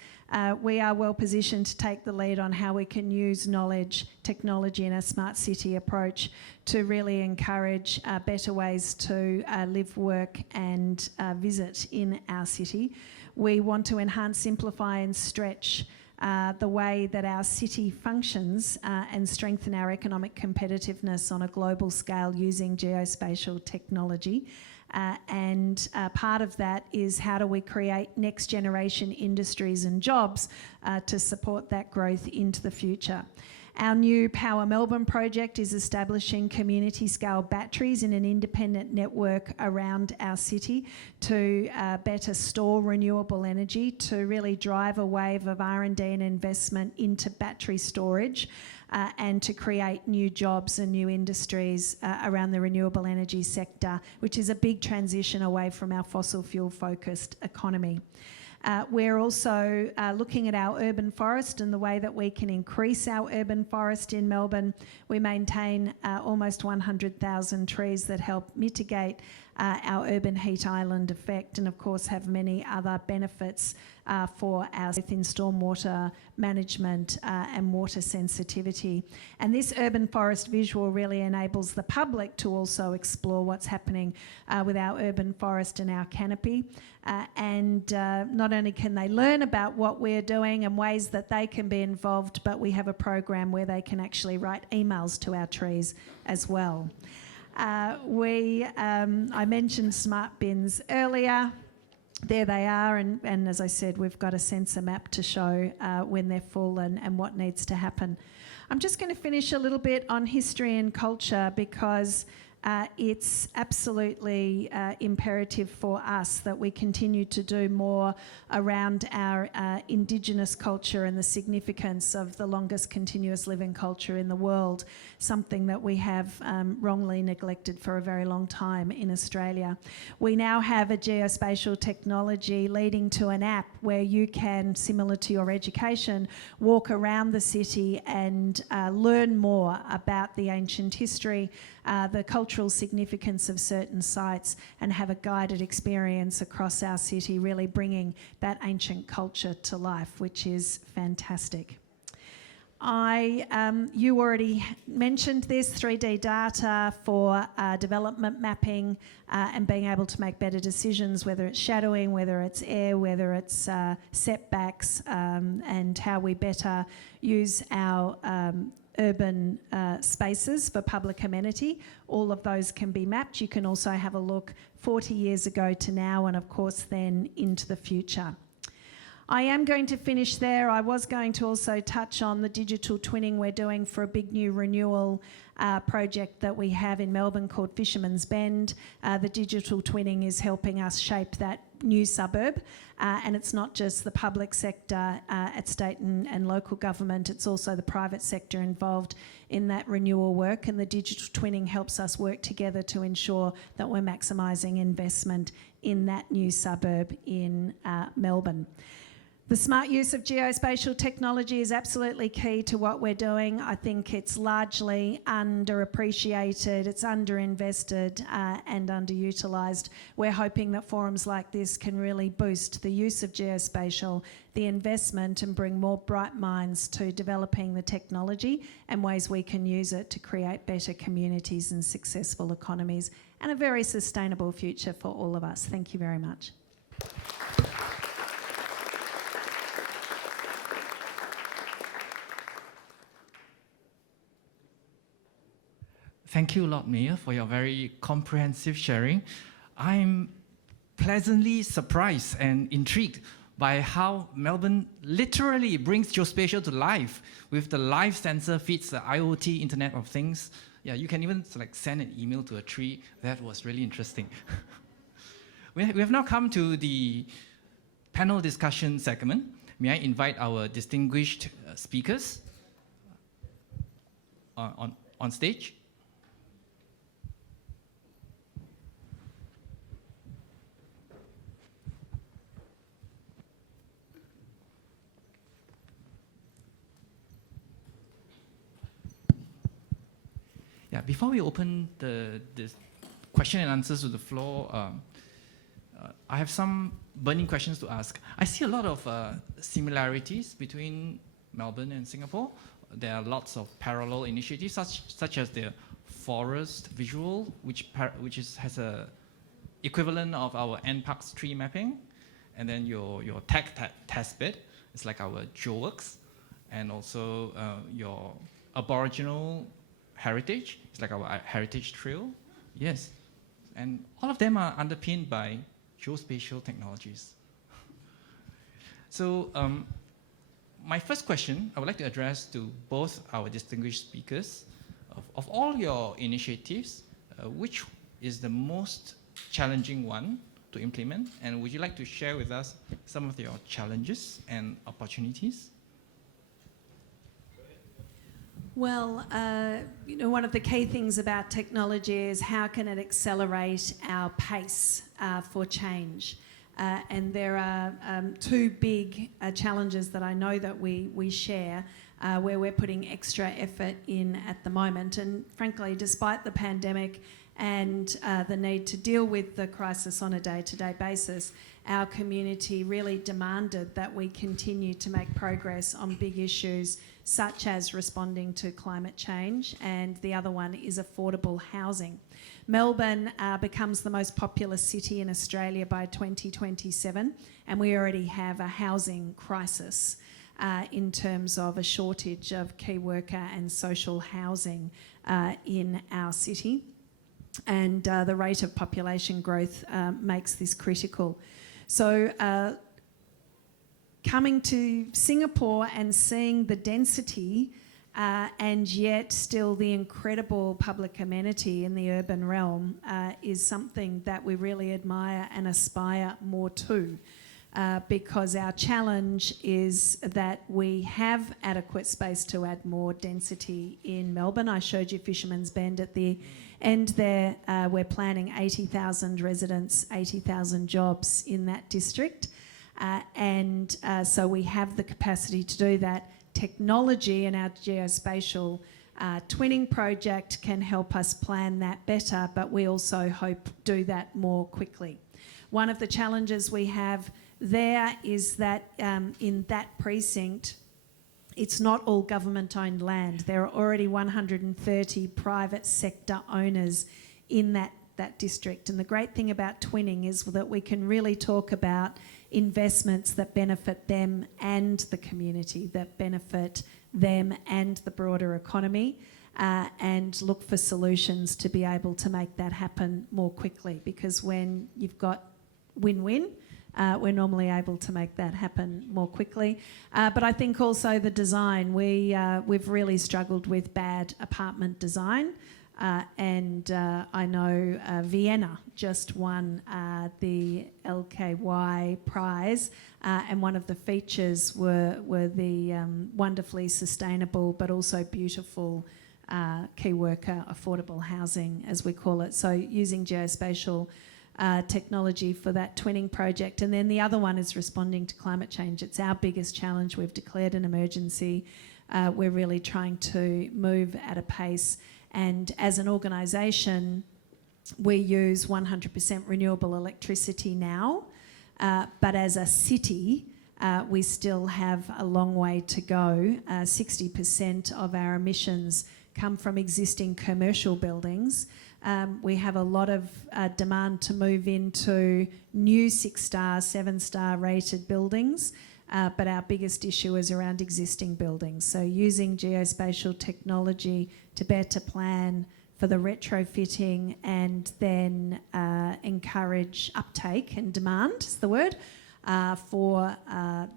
We are well positioned to take the lead on how we can use knowledge, technology and a smart city approach to really encourage better ways to live, work and visit in our city. We want to enhance, simplify and stretch the way that our city functions and strengthen our economic competitiveness on a global scale using geospatial technology. And part of that is how do we create next generation industries and jobs to support that growth into the future. Our new Power Melbourne project is establishing community scale batteries in an independent network around our city to better store renewable energy, to really drive a wave of R&D and investment into battery storage, and to create new jobs and new industries around the renewable energy sector, which is a big transition away from our fossil fuel focused economy. We're also looking at our urban forest and the way that we can increase our urban forest in Melbourne. We maintain almost 100,000 trees that help mitigate our urban heat island effect, and of course have many other benefits for our in stormwater management and water sensitivity. And this urban forest visual really enables the public to also explore what's happening with our urban forest and our canopy. And not only can they learn about what we're doing and ways that they can be involved, but we have a program where they can actually write emails to our trees as well. I mentioned smart bins earlier. There they are, and as I said, we've got a sensor map to show when they're full and what needs to happen. I'm just going to finish a little bit on history and culture because it's absolutely imperative for us that we continue to do more around our Indigenous culture and the significance of the longest continuous living culture in the world, something that we have wrongly neglected for a very long time in Australia. We now have a geospatial technology leading to an app where you can, similar to your education, walk around the city and learn more about the ancient history, the cultural significance of certain sites, and have a guided experience across our city, really bringing that ancient culture to life, which is fantastic. You already mentioned this, 3D data for development mapping and being able to make better decisions, whether it's shadowing, whether it's air, whether it's setbacks, and how we better use our urban spaces for public amenity. All of those can be mapped. You can also have a look 40 years ago to now, and of course then into the future. I am going to finish there. I was going to also touch on the digital twinning we're doing for a big new renewal project that we have in Melbourne called Fisherman's Bend. The digital twinning is helping us shape that new suburb, and it's not just the public sector at state and local government, it's also the private sector involved in that renewal work, and the digital twinning helps us work together to ensure that we're maximising investment in that new suburb in Melbourne. The smart use of geospatial technology is absolutely key to what we're doing. I think it's largely underappreciated, it's underinvested and underutilised. We're hoping that forums like this can really boost the use of geospatial, the investment, and bring more bright minds to developing the technology and ways we can use it to create better communities and successful economies and a very sustainable future for all of us. Thank you very much. Thank you, Lord Mayor, for your very comprehensive sharing. I'm pleasantly surprised and intrigued by how Melbourne literally brings geospatial to life with the live sensor feeds, the IoT, Internet of Things. Yeah, you can even send an email to a tree. That was really interesting. We have now come to the panel discussion segment. May I invite our distinguished speakers on stage? Yeah, before we open the question and answers to the floor, I have some burning questions to ask. I see a lot of similarities between Melbourne and Singapore. There are lots of parallel initiatives, such as the forest visual, which has a equivalent of our NParks tree mapping, and then your tech test bed is like our GeoWorks, and also your Aboriginal heritage, it's like our heritage trail. Yes, and all of them are underpinned by geospatial technologies. So my first question I would like to address to both our distinguished speakers. Of all your initiatives, which is the most challenging one to implement? And would you like to share with us some of your challenges and opportunities? Well, one of the key things about technology is how can it accelerate our pace for change? And there are two big challenges that I know that we share where we're putting extra effort in at the moment. And frankly, despite the pandemic and the need to deal with the crisis on a day-to-day basis, our community really demanded that we continue to make progress on big issues such as responding to climate change, and the other one is affordable housing. Melbourne becomes the most populous city in Australia by 2027, and we already have a housing crisis in terms of a shortage of key worker and social housing in our city. And the rate of population growth makes this critical. So coming to Singapore and seeing the density and yet still the incredible public amenity in the urban realm is something that we really admire and aspire more to. Because our challenge is that we have adequate space to add more density in Melbourne. I showed you Fisherman's Bend at the end there. We're planning 80,000 residents, 80,000 jobs in that district. So we have the capacity to do that. Technology and our geospatial twinning project can help us plan that better, but we also hope do that more quickly. One of the challenges we have there is that in that precinct, it's not all government-owned land. There are already 130 private sector owners in that district. And the great thing about twinning is that we can really talk about investments that benefit them and the community, that benefit them and the broader economy, and look for solutions to be able to make that happen more quickly, because when you've got win-win, we're normally able to make that happen more quickly. But I think also the design, we've really struggled with bad apartment design. And I know Vienna just won the LKY prize, and one of the features were the wonderfully sustainable but also beautiful key worker affordable housing, as we call it. So using geospatial technology for that twinning project. And then the other one is responding to climate change. It's our biggest challenge. We've declared an emergency. We're really trying to move at a pace. And as an organisation, we use 100% renewable electricity now. But as a city, we still have a long way to go. 60% of our emissions come from existing commercial buildings. We have a lot of demand to move into new 6-star, 7-star rated buildings, but our biggest issue is around existing buildings. So using geospatial technology to better plan for the retrofitting and then encourage uptake and demand, is the word, for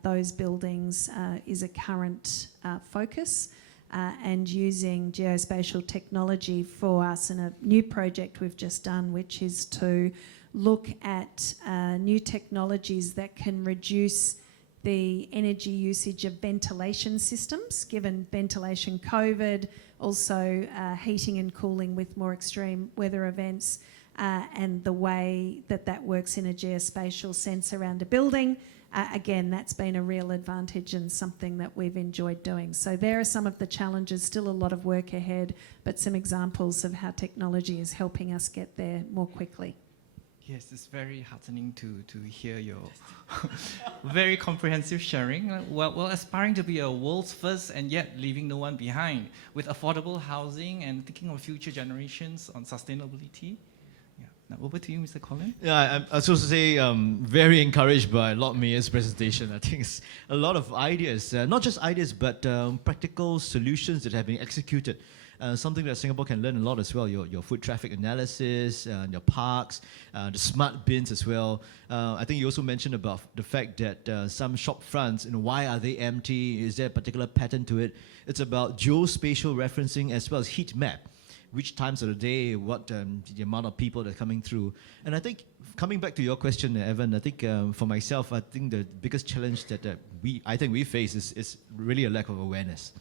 those buildings is a current focus. And using geospatial technology for us in a new project we've just done, which is to look at new technologies that can reduce the energy usage of ventilation systems, given ventilation COVID, also heating and cooling with more extreme weather events, and the way that that works in a geospatial sense around a building. Again, that's been a real advantage and something that we've enjoyed doing. So there are some of the challenges, still a lot of work ahead, but some examples of how technology is helping us get there more quickly. Yes, it's very heartening to hear your very comprehensive sharing. Well, aspiring to be a world's first and yet leaving no one behind with affordable housing and thinking of future generations on sustainability. Now over to you, Mr. Colin. Yeah, I was supposed to say very encouraged by Lord Mayor's presentation. I think it's a lot of ideas, not just ideas, but practical solutions that have been executed. Something that Singapore can learn a lot as well, your foot traffic analysis, your parks, the smart bins as well. I think you also mentioned about the fact that some shop fronts, why are they empty? Is there a particular pattern to it? It's about geospatial referencing as well as heat map. Which times of the day, what the amount of people that are coming through. And I think, coming back to your question, Evan, I think for myself, I think the biggest challenge that we face is really a lack of awareness.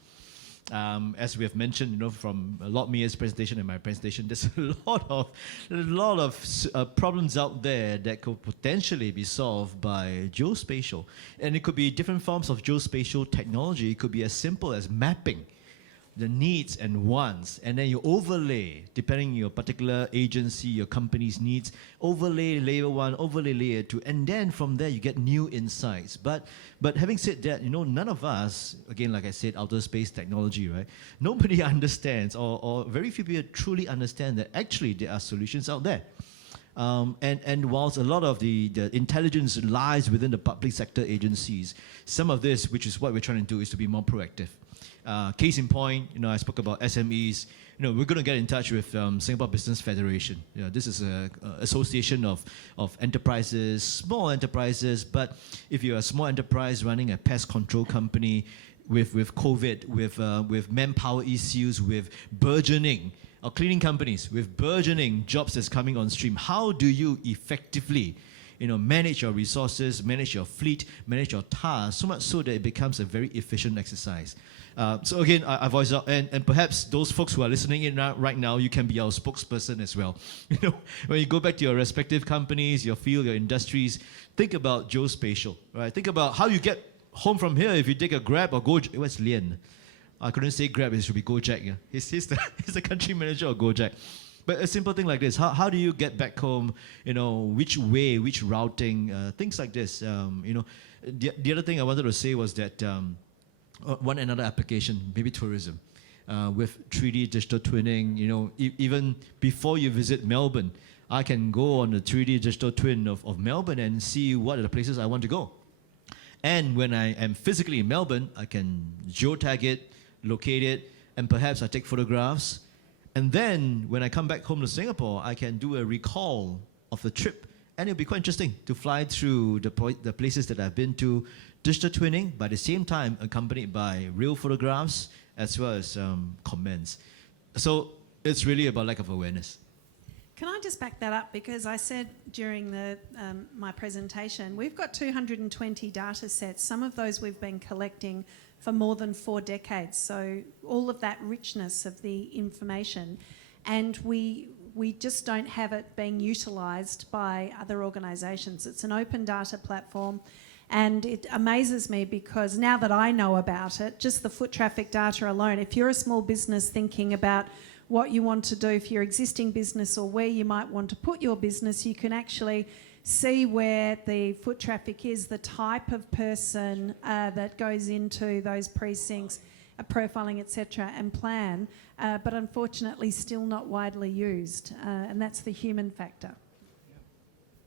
As we have mentioned, from Lord Mayor's presentation and my presentation, there's a lot of problems out there that could potentially be solved by geospatial. And it could be different forms of geospatial technology. It could be as simple as mapping the needs and wants, and then you overlay, depending on your particular agency, your company's needs, overlay layer 1, overlay layer 2, and then from there you get new insights. But having said that, none of us, again, like I said, outer space technology, right? Nobody understands, or very few people truly understand that actually there are solutions out there. And whilst a lot of the intelligence lies within the public sector agencies, some of this, which is what we're trying to do, is to be more proactive. Case in point, I spoke about SMEs. We're going to get in touch with Singapore Business Federation. This is an association of enterprises, small enterprises. But if you're a small enterprise running a pest control company with COVID, with manpower issues, with burgeoning, or cleaning companies with burgeoning jobs that's coming on stream, how do you effectively manage your resources, manage your fleet, manage your tasks, so much so that it becomes a very efficient exercise. So again, I voice out, and perhaps those folks who are listening in right now, you can be our spokesperson as well. When you go back to your respective companies, your field, your industries, think about geospatial, right? Think about how you get home from here if you take a Grab or what's Lian? I couldn't say Grab, it should be Gojek. Yeah? He's the country manager of Gojek. But a simple thing like this, how do you get back home, which way, which routing, things like this. The other thing I wanted to say was that another application, maybe tourism, with 3D digital twinning, even before you visit Melbourne, I can go on the 3D digital twin of Melbourne and see what are the places I want to go. And when I am physically in Melbourne, I can geotag it, locate it, and perhaps I take photographs. And then when I come back home to Singapore, I can do a recall of the trip. And it'll be quite interesting to fly through the places that I've been to, digital twinning, but at the same time accompanied by real photographs as well as comments. So it's really about lack of awareness. Can I just back that up? Because I said during my presentation, we've got 220 data sets. Some of those we've been collecting for more than 4 decades. So all of that richness of the information, and we just don't have it being utilised by other organisations. It's an open data platform, and it amazes me because now that I know about it, just the foot traffic data alone, if you're a small business thinking about what you want to do for your existing business or where you might want to put your business, you can actually see where the foot traffic is, the type of person that goes into those precincts, profiling, etc., and plan, but unfortunately still not widely used, and that's the human factor.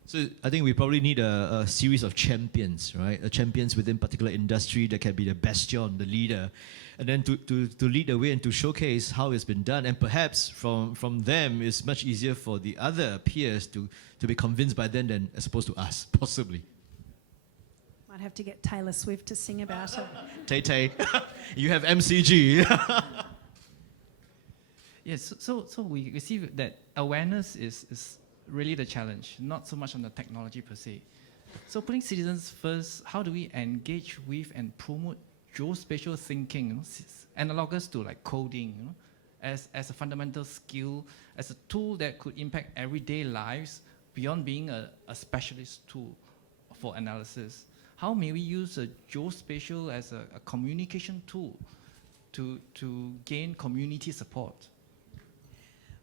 So I think we probably need a series of champions, right? Champions within particular industry that can be the bastion, the leader, and then to lead the way and to showcase how it's been done. And perhaps from them, it's much easier for the other peers to be convinced by them than as opposed to us, possibly. Might have to get Taylor Swift to sing about it. Tay, you have MCG. Yes, so we see that awareness is really the challenge, not so much on the technology per se. So putting citizens first, how do we engage with and promote geospatial thinking, analogous to like coding, as a fundamental skill, as a tool that could impact everyday lives beyond being a specialist tool for analysis? How may we use a geospatial as a communication tool to gain community support?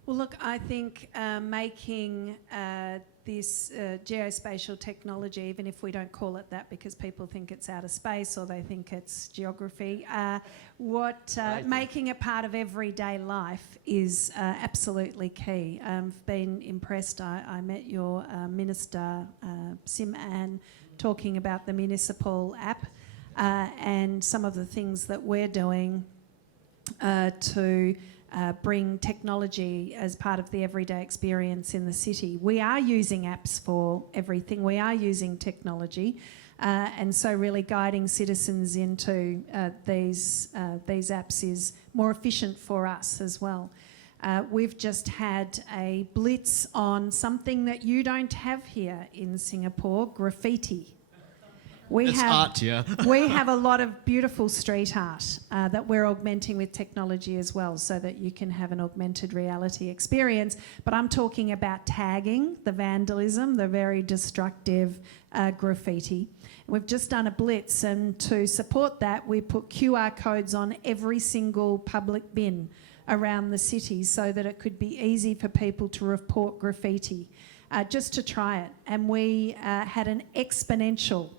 Well, look, I think making this geospatial technology, even if we don't call it that because people think it's outer space or they think it's geography, making it part of everyday life is absolutely key. I've been impressed. I met your Minister, Sim Ann, talking about the municipal app and some of the things that we're doing to bring technology as part of the everyday experience in the city. We are using apps for everything. We are using technology, and so really guiding citizens into these apps is more efficient for us as well. We've just had a blitz on something that you don't have here in Singapore, graffiti. It's art, yeah. We have a lot of beautiful street art that we're augmenting with technology as well, so that you can have an augmented reality experience. But I'm talking about tagging, the vandalism, the very destructive graffiti. We've just done a blitz, and to support that, we put QR codes on every single public bin around the city so that it could be easy for people to report graffiti, just to try it. And we had an exponential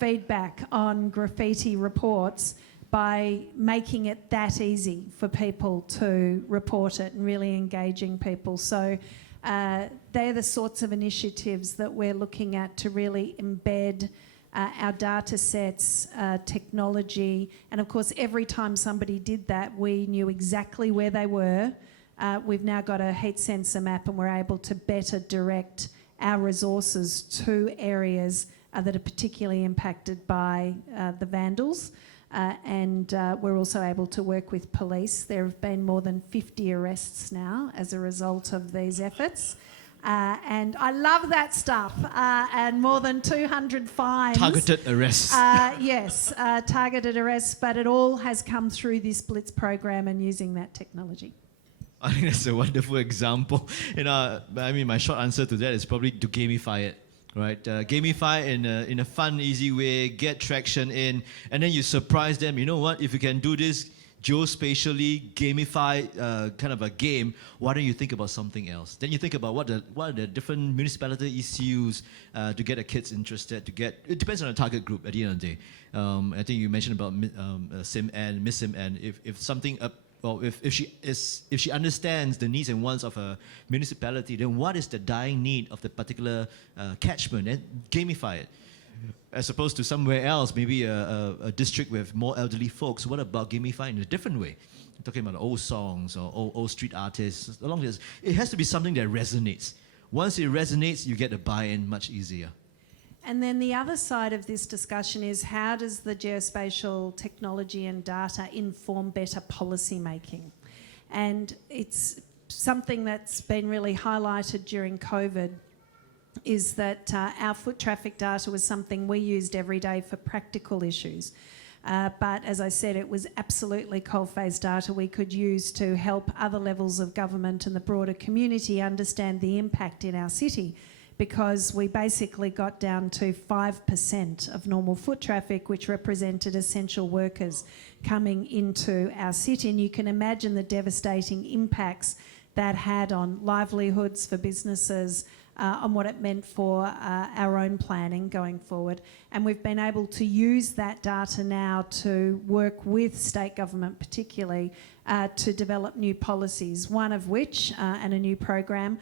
feedback on graffiti reports by making it that easy for people to report it and really engaging people. So they're the sorts of initiatives that we're looking at to really embed our data sets, technology, and of course every time somebody did that we knew exactly where they were. We've now got a heat sensor map and we're able to better direct our resources to areas that are particularly impacted by the vandals, and we're also able to work with police. There have been more than 50 arrests now as a result of these efforts, and I love that stuff, and more than 200 fines. Targeted arrests. Yes, targeted arrests, but it all has come through this Blitz program and using that technology. I think that's a wonderful example. I mean, my short answer to that is probably to gamify it. Right, gamify in a fun, easy way, get traction in, and then you surprise them. You know what? If you can do this geospatially, gamify kind of a game, why don't you think about something else? Then you think about what are the different municipality issues to get the kids interested. It depends on the target group at the end of the day. I think you mentioned about Miss Sim Ann. If something if she understands the needs and wants of a municipality, then what is the dying need of the particular catchment, and gamify it. As opposed to somewhere else, maybe a district with more elderly folks, what about gamifying in a different way? I'm talking about old songs or old street artists. Along this, it has to be something that resonates. Once it resonates, you get the buy-in much easier. And then the other side of this discussion is how does the geospatial technology and data inform better policy making? And it's something that's been really highlighted during COVID is that our foot traffic data was something we used every day for practical issues. But as I said, it was absolutely coalface data we could use to help other levels of government and the broader community understand the impact in our city, because we basically got down to 5% of normal foot traffic, which represented essential workers coming into our city. And you can imagine the devastating impacts that had on livelihoods for businesses, on what it meant for our own planning going forward. And we've been able to use that data now to work with state government particularly to develop new policies, one of which, and a new program,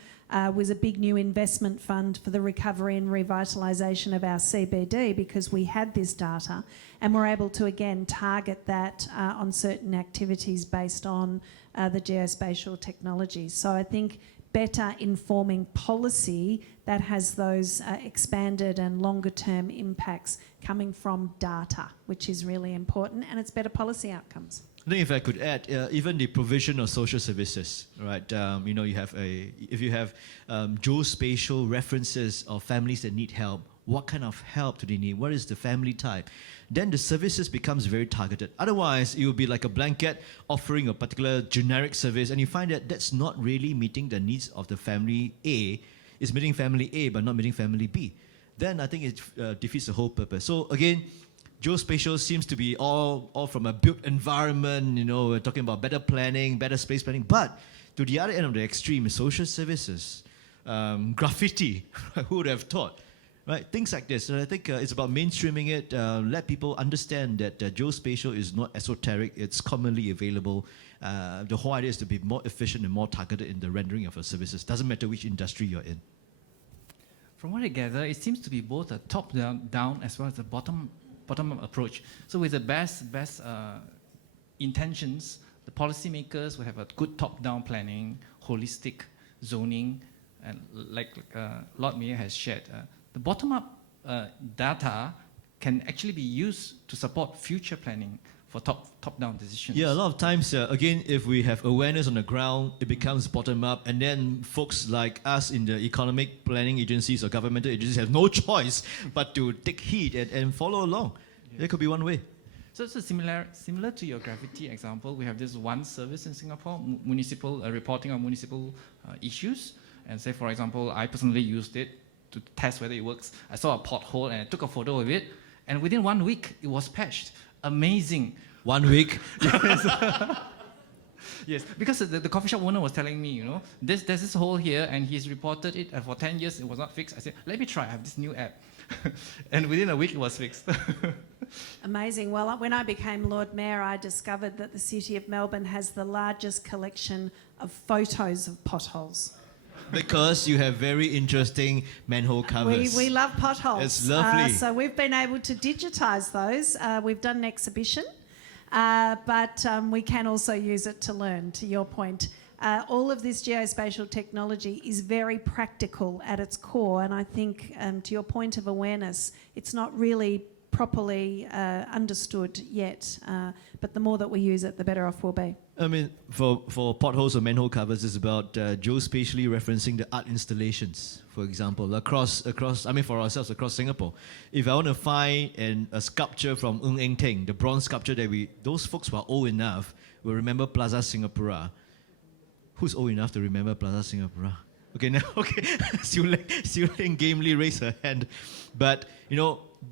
was a big new investment fund for the recovery and revitalisation of our CBD, because we had this data and we're able to again target that on certain activities based on the geospatial technology. So I think better informing policy that has those expanded and longer term impacts coming from data, which is really important, and it's better policy outcomes. I think if I could add, even the provision of social services, right? If you have geospatial references of families that need help, what kind of help do they need? What is the family type? Then the services becomes very targeted. Otherwise, it will be like a blanket offering a particular generic service, and you find that that's not really meeting the needs of the family A. It's meeting family A, but not meeting family B. Then I think it defeats the whole purpose. So again, geospatial seems to be all from a built environment. We're talking about better planning, better space planning. But to the other end of the extreme, social services, graffiti, who would have thought? Right, things like this. And I think it's about mainstreaming it, let people understand that geospatial is not esoteric, it's commonly available. The whole idea is to be more efficient and more targeted in the rendering of your services. Doesn't matter which industry you're in. From what I gather, it seems to be both a top-down as well as a bottom-up approach. So with the best intentions, the policymakers will have a good top-down planning, holistic zoning, and like Lord Mayor has shared, the bottom-up data can actually be used to support future planning for top-down decisions. Yeah, a lot of times, again, if we have awareness on the ground, it becomes bottom-up, and then folks like us in the economic planning agencies or governmental agencies have no choice but to take heed and follow along. Yeah. That could be one way. So it's similar to your graffiti example. We have this one service in Singapore, municipal reporting on municipal issues. And say, for example, I personally used it to test whether it works. I saw a pothole and I took a photo of it, and within 1 week it was patched. Amazing. 1 week? Yes. Yes, because the coffee shop owner was telling me, there's this hole here, and he's reported it, and for 10 years it was not fixed. I said, let me try, I have this new app. And within a week it was fixed. Amazing. Well, when I became Lord Mayor, I discovered that the City of Melbourne has the largest collection of photos of potholes. Because you have very interesting manhole covers. We love potholes. It's lovely. So we've been able to digitise those. We've done an exhibition, but we can also use it to learn, to your point. All of this geospatial technology is very practical at its core, and I think, to your point of awareness, it's not really properly understood yet, but the more that we use it, the better off we'll be. I mean, for potholes or manhole covers, it's about geospatially referencing the art installations, for example, across, for ourselves, across Singapore. If I want to find a sculpture from Ng Eng Teng, the bronze sculpture that those folks who are old enough will remember Plaza Singapura. Who's old enough to remember Plaza Singapura? Okay, now, okay, Siu Ling gamely raised her hand. But,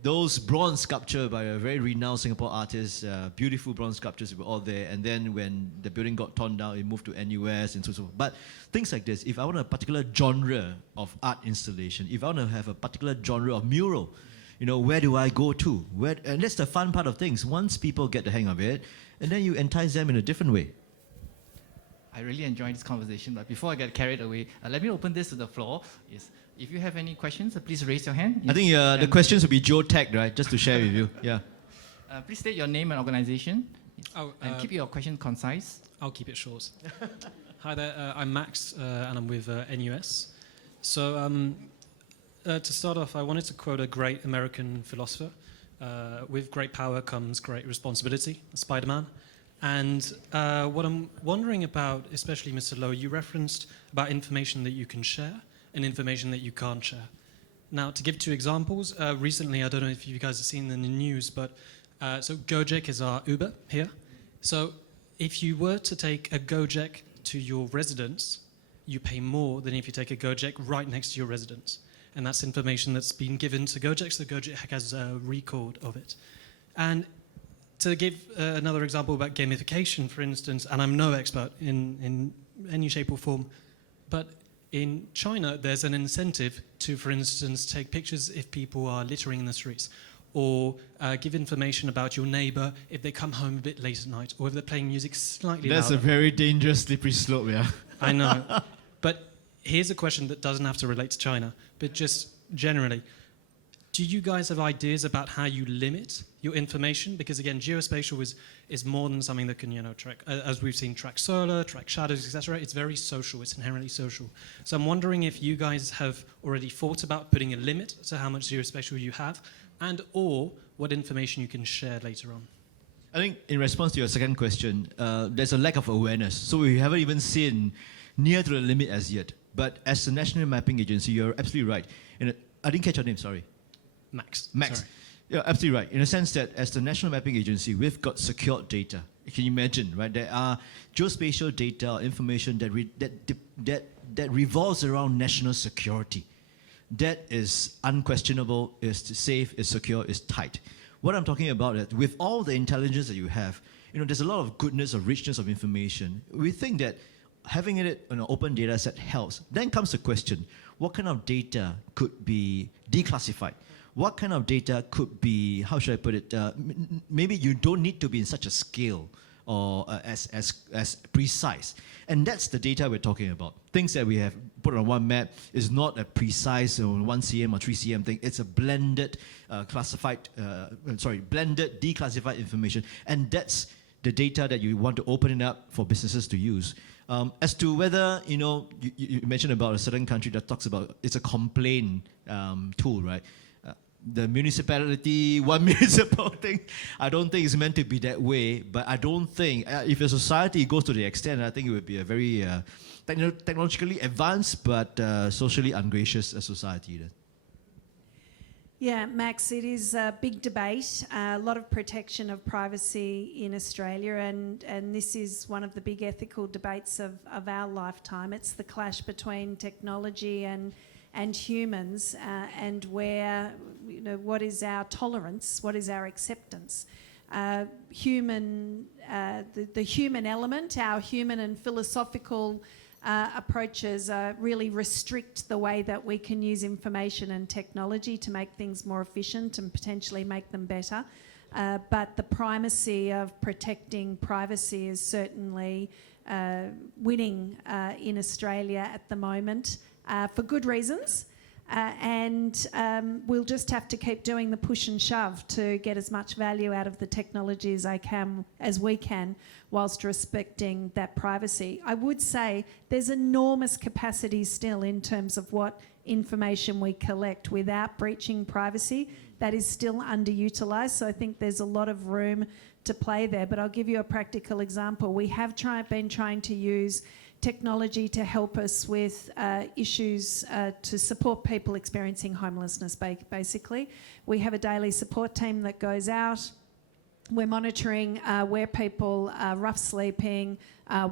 those bronze sculpture by a very renowned Singapore artist, beautiful bronze sculptures were all there. And then when the building got torn down, it moved to NUS and so on. But things like this, if I want a particular genre of art installation, if I want to have a particular genre of mural, where do I go to? And that's the fun part of things. Once people get the hang of it, and then you entice them in a different way. I really enjoyed this conversation, but before I get carried away, let me open this to the floor. If you have any questions, please raise your hand. I think the questions will be geotagged, right? Just to share with you. Yeah. Please state your name and organization. Oh, And keep your question concise. I'll keep it short. Hi there, I'm Max, and I'm with NUS. So, to start off, I wanted to quote a great American philosopher. With great power comes great responsibility, Spider-Man. And what I'm wondering about, especially Mr. Lowe, you referenced about information that you can share and information that you can't share. Now, to give two examples, recently, I don't know if you guys have seen in the news, but so Gojek is our Uber here. So if you were to take a Gojek to your residence, you pay more than if you take a Gojek right next to your residence. And that's information that's been given to Gojek, so Gojek has a record of it. And to give another example about gamification, for instance, and I'm no expert in any shape or form, but in China, there's an incentive to, for instance, take pictures if people are littering in the streets, or give information about your neighbor if they come home a bit late at night, or if they're playing music slightly louder. That's a very dangerous, slippery slope, yeah. I know. But here's a question that doesn't have to relate to China, but just generally. Do you guys have ideas about how you limit your information? Because again, geospatial is more than something that can, track, as we've seen, track solar, track shadows, etc. It's very social. It's inherently social. So I'm wondering if you guys have already thought about putting a limit to how much geospatial you have, and or what information you can share later on. I think in response to your second question, there's a lack of awareness. So we haven't even seen near to the limit as yet. But as the National Mapping Agency, you're absolutely right. I didn't catch your name, sorry. Max. Max. Sorry. You're absolutely right. In a sense that as the National Mapping Agency, we've got secured data. Can you imagine, right? There are geospatial data, information that revolves around national security. That is unquestionable, is safe, is secure, is tight. What I'm talking about is with all the intelligence that you have, there's a lot of goodness, of richness of information. We think that having it in an open data set helps. Then comes the question, what kind of data could be declassified? What kind of data could be, how should I put it, maybe you don't need to be in such a scale or as precise. And that's the data we're talking about. Things that we have put on one map is not a precise 1 cm or 3 cm thing. It's a blended blended declassified information. And that's the data that you want to open it up for businesses to use. As to whether, you mentioned about a certain country that talks about, it's a complaint tool, right? The municipality, one municipal thing, I don't think it's meant to be that way, but I don't think, if a society goes to the extent, I think it would be a very technologically advanced but socially ungracious society. Yeah, Max, it is a big debate, a lot of protection of privacy in Australia, and this is one of the big ethical debates of our lifetime. It's the clash between technology and humans, and where, what is our tolerance, what is our acceptance. The human element, our human and philosophical approaches really restrict the way that we can use information and technology to make things more efficient and potentially make them better. But the primacy of protecting privacy is certainly winning in Australia at the moment. For good reasons, and we'll just have to keep doing the push and shove to get as much value out of the technology as we can, whilst respecting that privacy. I would say there's enormous capacity still in terms of what information we collect without breaching privacy. That is still underutilised, so I think there's a lot of room to play there. But I'll give you a practical example. We have been trying to use technology to help us with issues to support people experiencing homelessness, basically. We have a daily support team that goes out. We're monitoring where people are rough sleeping,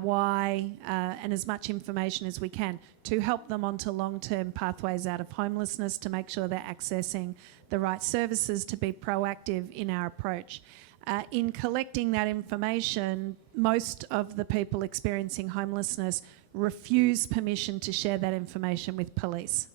why, and as much information as we can to help them onto long-term pathways out of homelessness, to make sure they're accessing the right services, to be proactive in our approach. In collecting that information, most of the people experiencing homelessness refuse permission to share that information with police.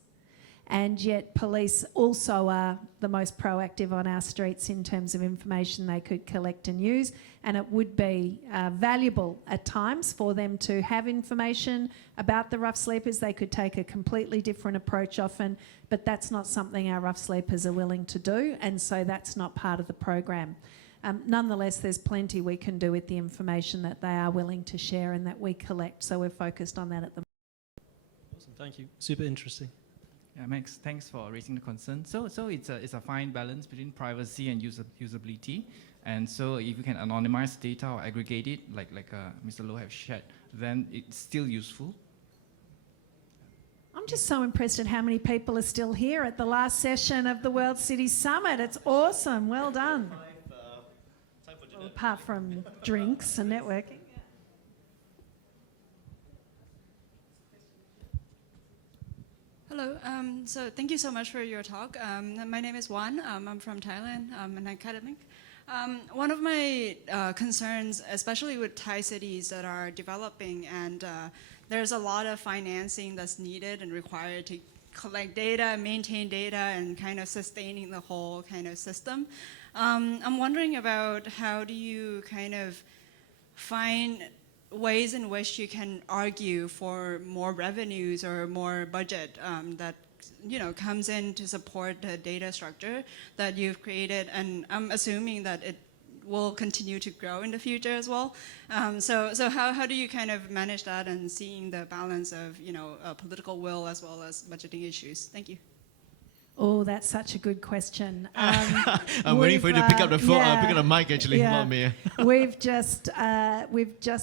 And yet police also are the most proactive on our streets in terms of information they could collect and use. And it would be valuable at times for them to have information about the rough sleepers. They could take a completely different approach often, but that's not something our rough sleepers are willing to do, and so that's not part of the program. Nonetheless, there's plenty we can do with the information that they are willing to share and that we collect, so we're focused on that at the moment. Awesome, thank you. Super interesting. Yeah, Max, thanks for raising the concern. So it's a fine balance between privacy and usability. And so if you can anonymize data or aggregate it, like Mr. Loh have shared, then it's still useful. I'm just so impressed at how many people are still here at the last session of the World City Summit. It's awesome. Well done. Well, apart from drinks and networking. Hello, so thank you so much for your talk. My name is Wan, I'm from Thailand, I'm an academic. One of my concerns, especially with Thai cities that are developing and there's a lot of financing that's needed and required to collect data, maintain data, and kind of sustaining the whole kind of system. I'm wondering about how do you kind of find ways in which you can argue for more revenues or more budget that comes in to support the data structure that you've created, and I'm assuming that it will continue to grow in the future as well. So how do you kind of manage that and seeing the balance of political will as well as budgeting issues? Thank you. Oh, that's such a good question. I'm waiting for you to pick up the phone, pick up the mic actually, not me. We've just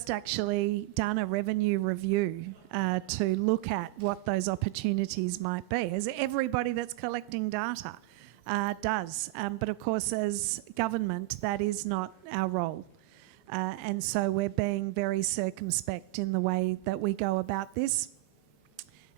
actually done a revenue review to look at what those opportunities might be, as everybody that's collecting data does. But of course, as government, that is not our role. And so we're being very circumspect in the way that we go about this.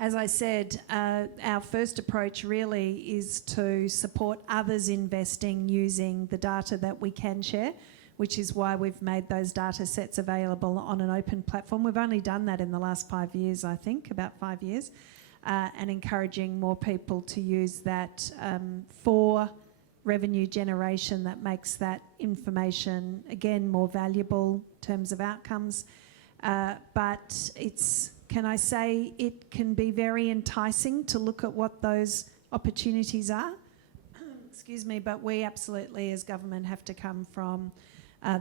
As I said, our first approach really is to support others investing using the data that we can share, which is why we've made those data sets available on an open platform. We've only done that in the last 5 years, I think, about 5 years, and encouraging more people to use that for revenue generation that makes that information, again, more valuable in terms of outcomes. But can I say it can be very enticing to look at what those opportunities are? Excuse me, but we absolutely as government have to come from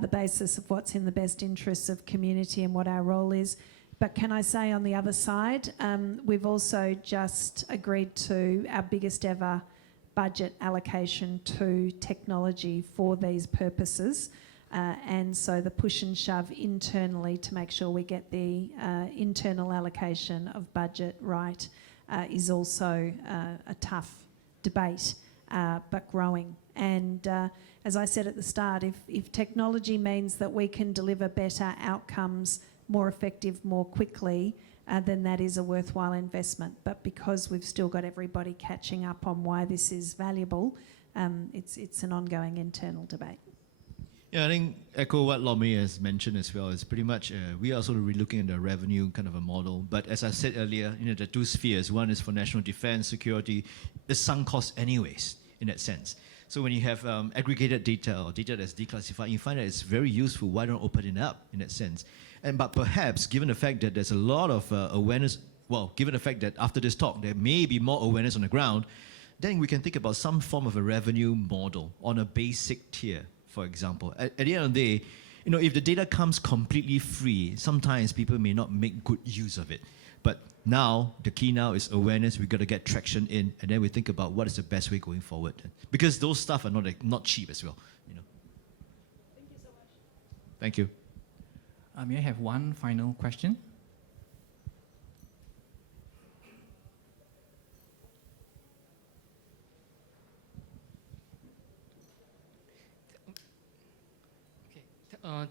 the basis of what's in the best interests of community and what our role is. But can I say on the other side, we've also just agreed to our biggest ever budget allocation to technology for these purposes. And so the push and shove internally to make sure we get the internal allocation of budget right is also a tough debate, but growing. And as I said at the start, if technology means that we can deliver better outcomes, more effective, more quickly, then that is a worthwhile investment. But because we've still got everybody catching up on why this is valuable, it's an ongoing internal debate. Yeah, I think echo what Lomi has mentioned as well. It's pretty much, we are also relooking at the revenue kind of a model. But as I said earlier, the two spheres, one is for national defense, security, the sunk cost anyways, in that sense. So when you have aggregated data or data that's declassified, you find that it's very useful. Why don't open it up in that sense? But perhaps, given the fact that there's a lot of awareness, well, given the fact that after this talk, there may be more awareness on the ground, then we can think about some form of a revenue model on a basic tier. For example, at the end of the day, if the data comes completely free, sometimes people may not make good use of it. But now, the key now is awareness. We've got to get traction in, and then we think about what is the best way going forward. Because those stuff are not cheap as well. Thank you so much. Thank you. May I have one final question?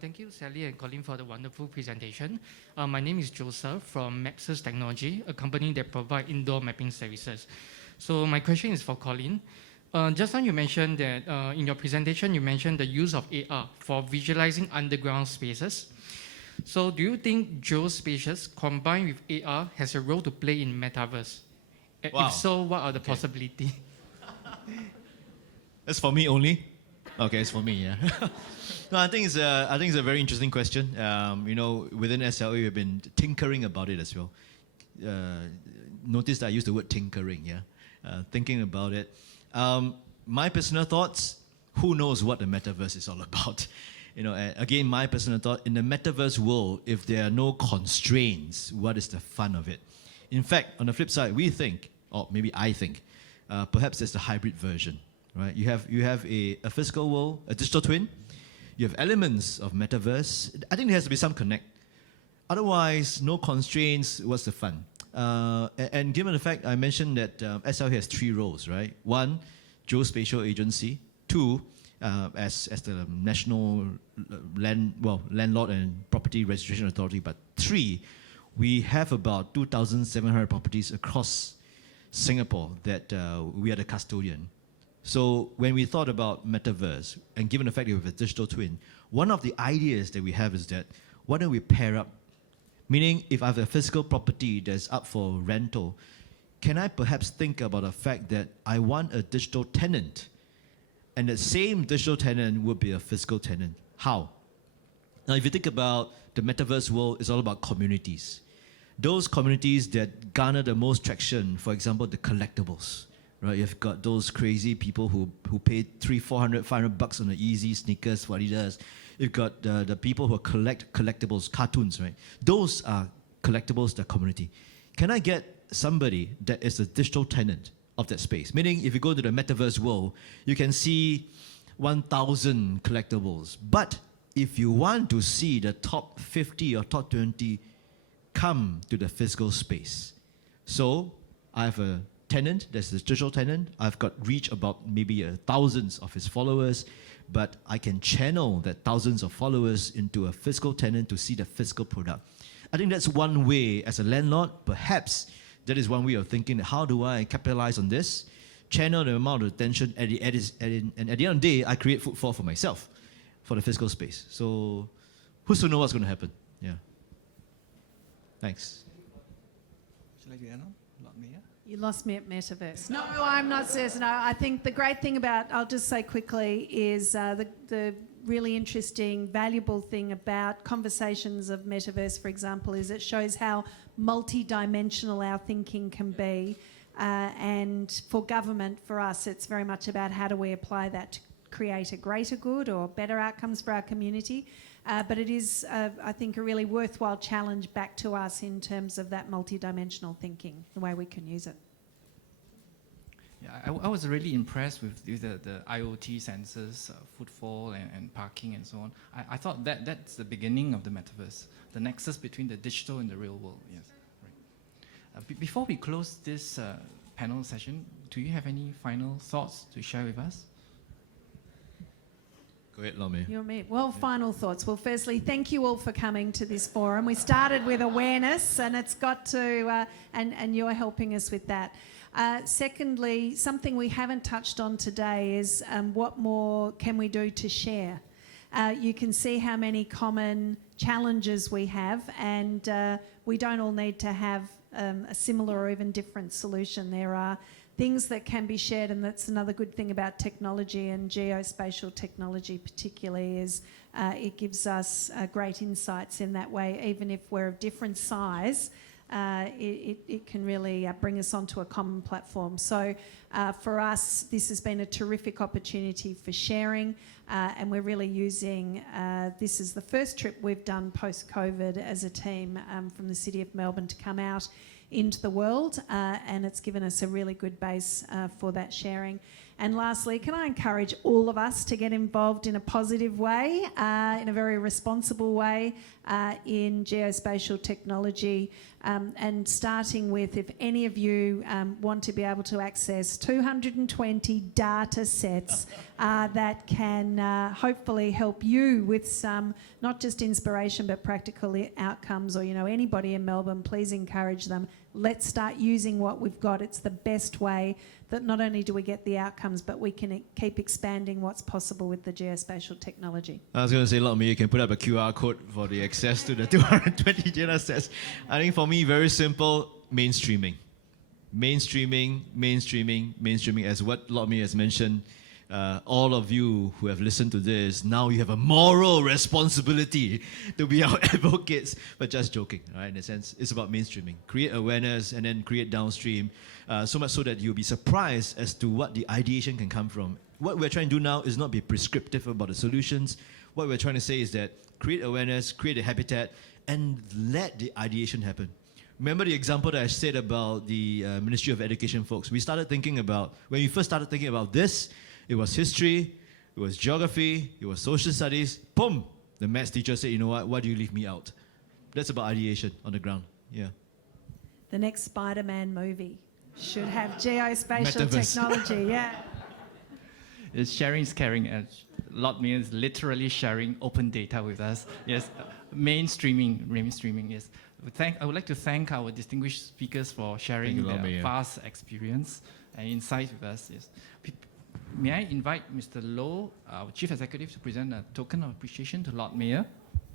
Thank you, Sally and Colin, for the wonderful presentation. My name is Joseph from Maxis Technology, a company that provides indoor mapping services. So my question is for Colin. Just now you mentioned that in your presentation, you mentioned the use of AR for visualizing underground spaces. So do you think geospatial combined with AR has a role to play in metaverse? Wow. If so, what are the possibilities? That's for me only. Okay, it's for me. Yeah. No, I think it's a very interesting question. Within SLA, we've been tinkering about it as well. Notice that I used the word tinkering. Yeah, thinking about it. My personal thoughts. Who knows what the metaverse is all about? Again, my personal thought, in the metaverse world, if there are no constraints, what is the fun of it? In fact, on the flip side, we think, or maybe I think, perhaps there's a hybrid version, right? You have a physical world, a digital twin. You have elements of metaverse. I think there has to be some connect. Otherwise, no constraints, what's the fun? And given the fact I mentioned that SLA has 3 roles, right? 1, geospatial agency. 2, as the national landlord and property registration authority. But 3, we have about 2,700 properties across Singapore that we are the custodian. So when we thought about metaverse, and given the fact that we have a digital twin, one of the ideas that we have is that why don't we pair up? Meaning, if I have a physical property that's up for rental, can I perhaps think about the fact that I want a digital tenant, and that same digital tenant would be a physical tenant? How? Now, if you think about the metaverse world, it's all about communities. Those communities that garner the most traction, for example, the collectibles. Right, you've got those crazy people who paid $300, $400, $500 on the Easy sneakers for Adidas. You've got the people who collect collectibles, cartoons, right? Those are collectibles, the community. Can I get somebody that is a digital tenant of that space? Meaning, if you go to the metaverse world, you can see 1,000 collectibles. But if you want to see the top 50 or top 20, come to the physical space. So I have a tenant, that's the digital tenant. I've got reach about maybe thousands of his followers, but I can channel that thousands of followers into a physical tenant to see the physical product. I think that's one way, as a landlord, perhaps that is one way of thinking, how do I capitalize on this? Channel the amount of attention, and at the end of the day, I create footfall for myself, for the physical space. So who's to know what's going to happen? Yeah. Thanks. Shall I do that now? Not me, yeah? You lost me at metaverse. No, I'm not serious. No, I think the great thing about, I'll just say quickly, is the really interesting, valuable thing about conversations of metaverse, for example, is it shows how multi-dimensional our thinking can be. And for government, for us, it's very much about how do we apply that to create a greater good or better outcomes for our community. But it is, I think, a really worthwhile challenge back to us in terms of that multidimensional thinking, the way we can use it. Yeah, I was really impressed with the IoT sensors, footfall and parking and so on. I thought that's the beginning of the metaverse, the nexus between the digital and the real world. Yes, right. Before we close this panel session, do you have any final thoughts to share with us? Go ahead, Lame. You and me. Well, final thoughts. Well, firstly, thank you all for coming to this forum. We started with awareness, and it's got to, and you're helping us with that. Secondly, something we haven't touched on today is what more can we do to share? You can see how many common challenges we have, and we don't all need to have a similar or even different solution. There are things that can be shared, and that's another good thing about technology, and geospatial technology particularly, is it gives us great insights in that way. Even if we're of different size, it can really bring us onto a common platform. So for us, this has been a terrific opportunity for sharing, and we're really using, this is the first trip we've done post-COVID as a team from the City of Melbourne to come out into the world, and it's given us a really good base for that sharing. And lastly, can I encourage all of us to get involved in a positive way, in a very responsible way, in geospatial technology, and starting with, if any of you want to be able to access 220 data sets that can hopefully help you with some, not just inspiration, but practical outcomes, or anybody in Melbourne, please encourage them. Let's start using what we've got. It's the best way that not only do we get the outcomes, but we can keep expanding what's possible with the geospatial technology. I was going to say, Lame, you can put up a QR code for the access to the 220 data sets. I think for me, very simple, mainstreaming. Mainstreaming, mainstreaming, mainstreaming. As what Lord Mayor has mentioned, all of you who have listened to this, now you have a moral responsibility to be our advocates. But just joking, right? In a sense, it's about mainstreaming. Create awareness and then create downstream, so much so that you'll be surprised as to what the ideation can come from. What we're trying to do now is not be prescriptive about the solutions. What we're trying to say is that create awareness, create a habitat, and let the ideation happen. Remember the example that I said about the Ministry of Education folks. We started thinking about, when we first started thinking about this, it was history, it was geography, it was social studies. Boom! The maths teacher said, you know what, why do you leave me out? That's about ideation on the ground. Yeah. The next Spider-Man movie should have geospatial Metaverse. technology, yeah. It's sharing is caring. Lord Mayor is literally sharing open data with us. Yes, mainstreaming, yes. I would like to thank our distinguished speakers for sharing Thank you, Lord their Mayor. vast experience and insights with us. Yes. May I invite Mr. Loh, our Chief Executive, to present a token of appreciation to Lord Mayor?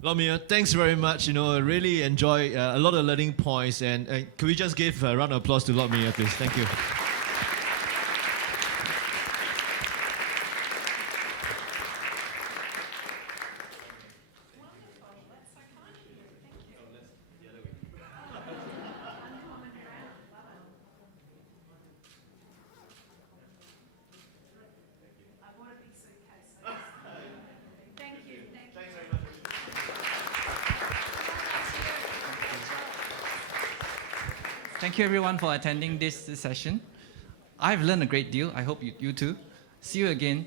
Lord Mayor, thanks very much. You know, I really enjoy a lot of learning points. And can we just give a round of applause to Lord Mayor, please? Thank you. Thank you everyone for attending this session. I've learned a great deal. I hope you too. See you again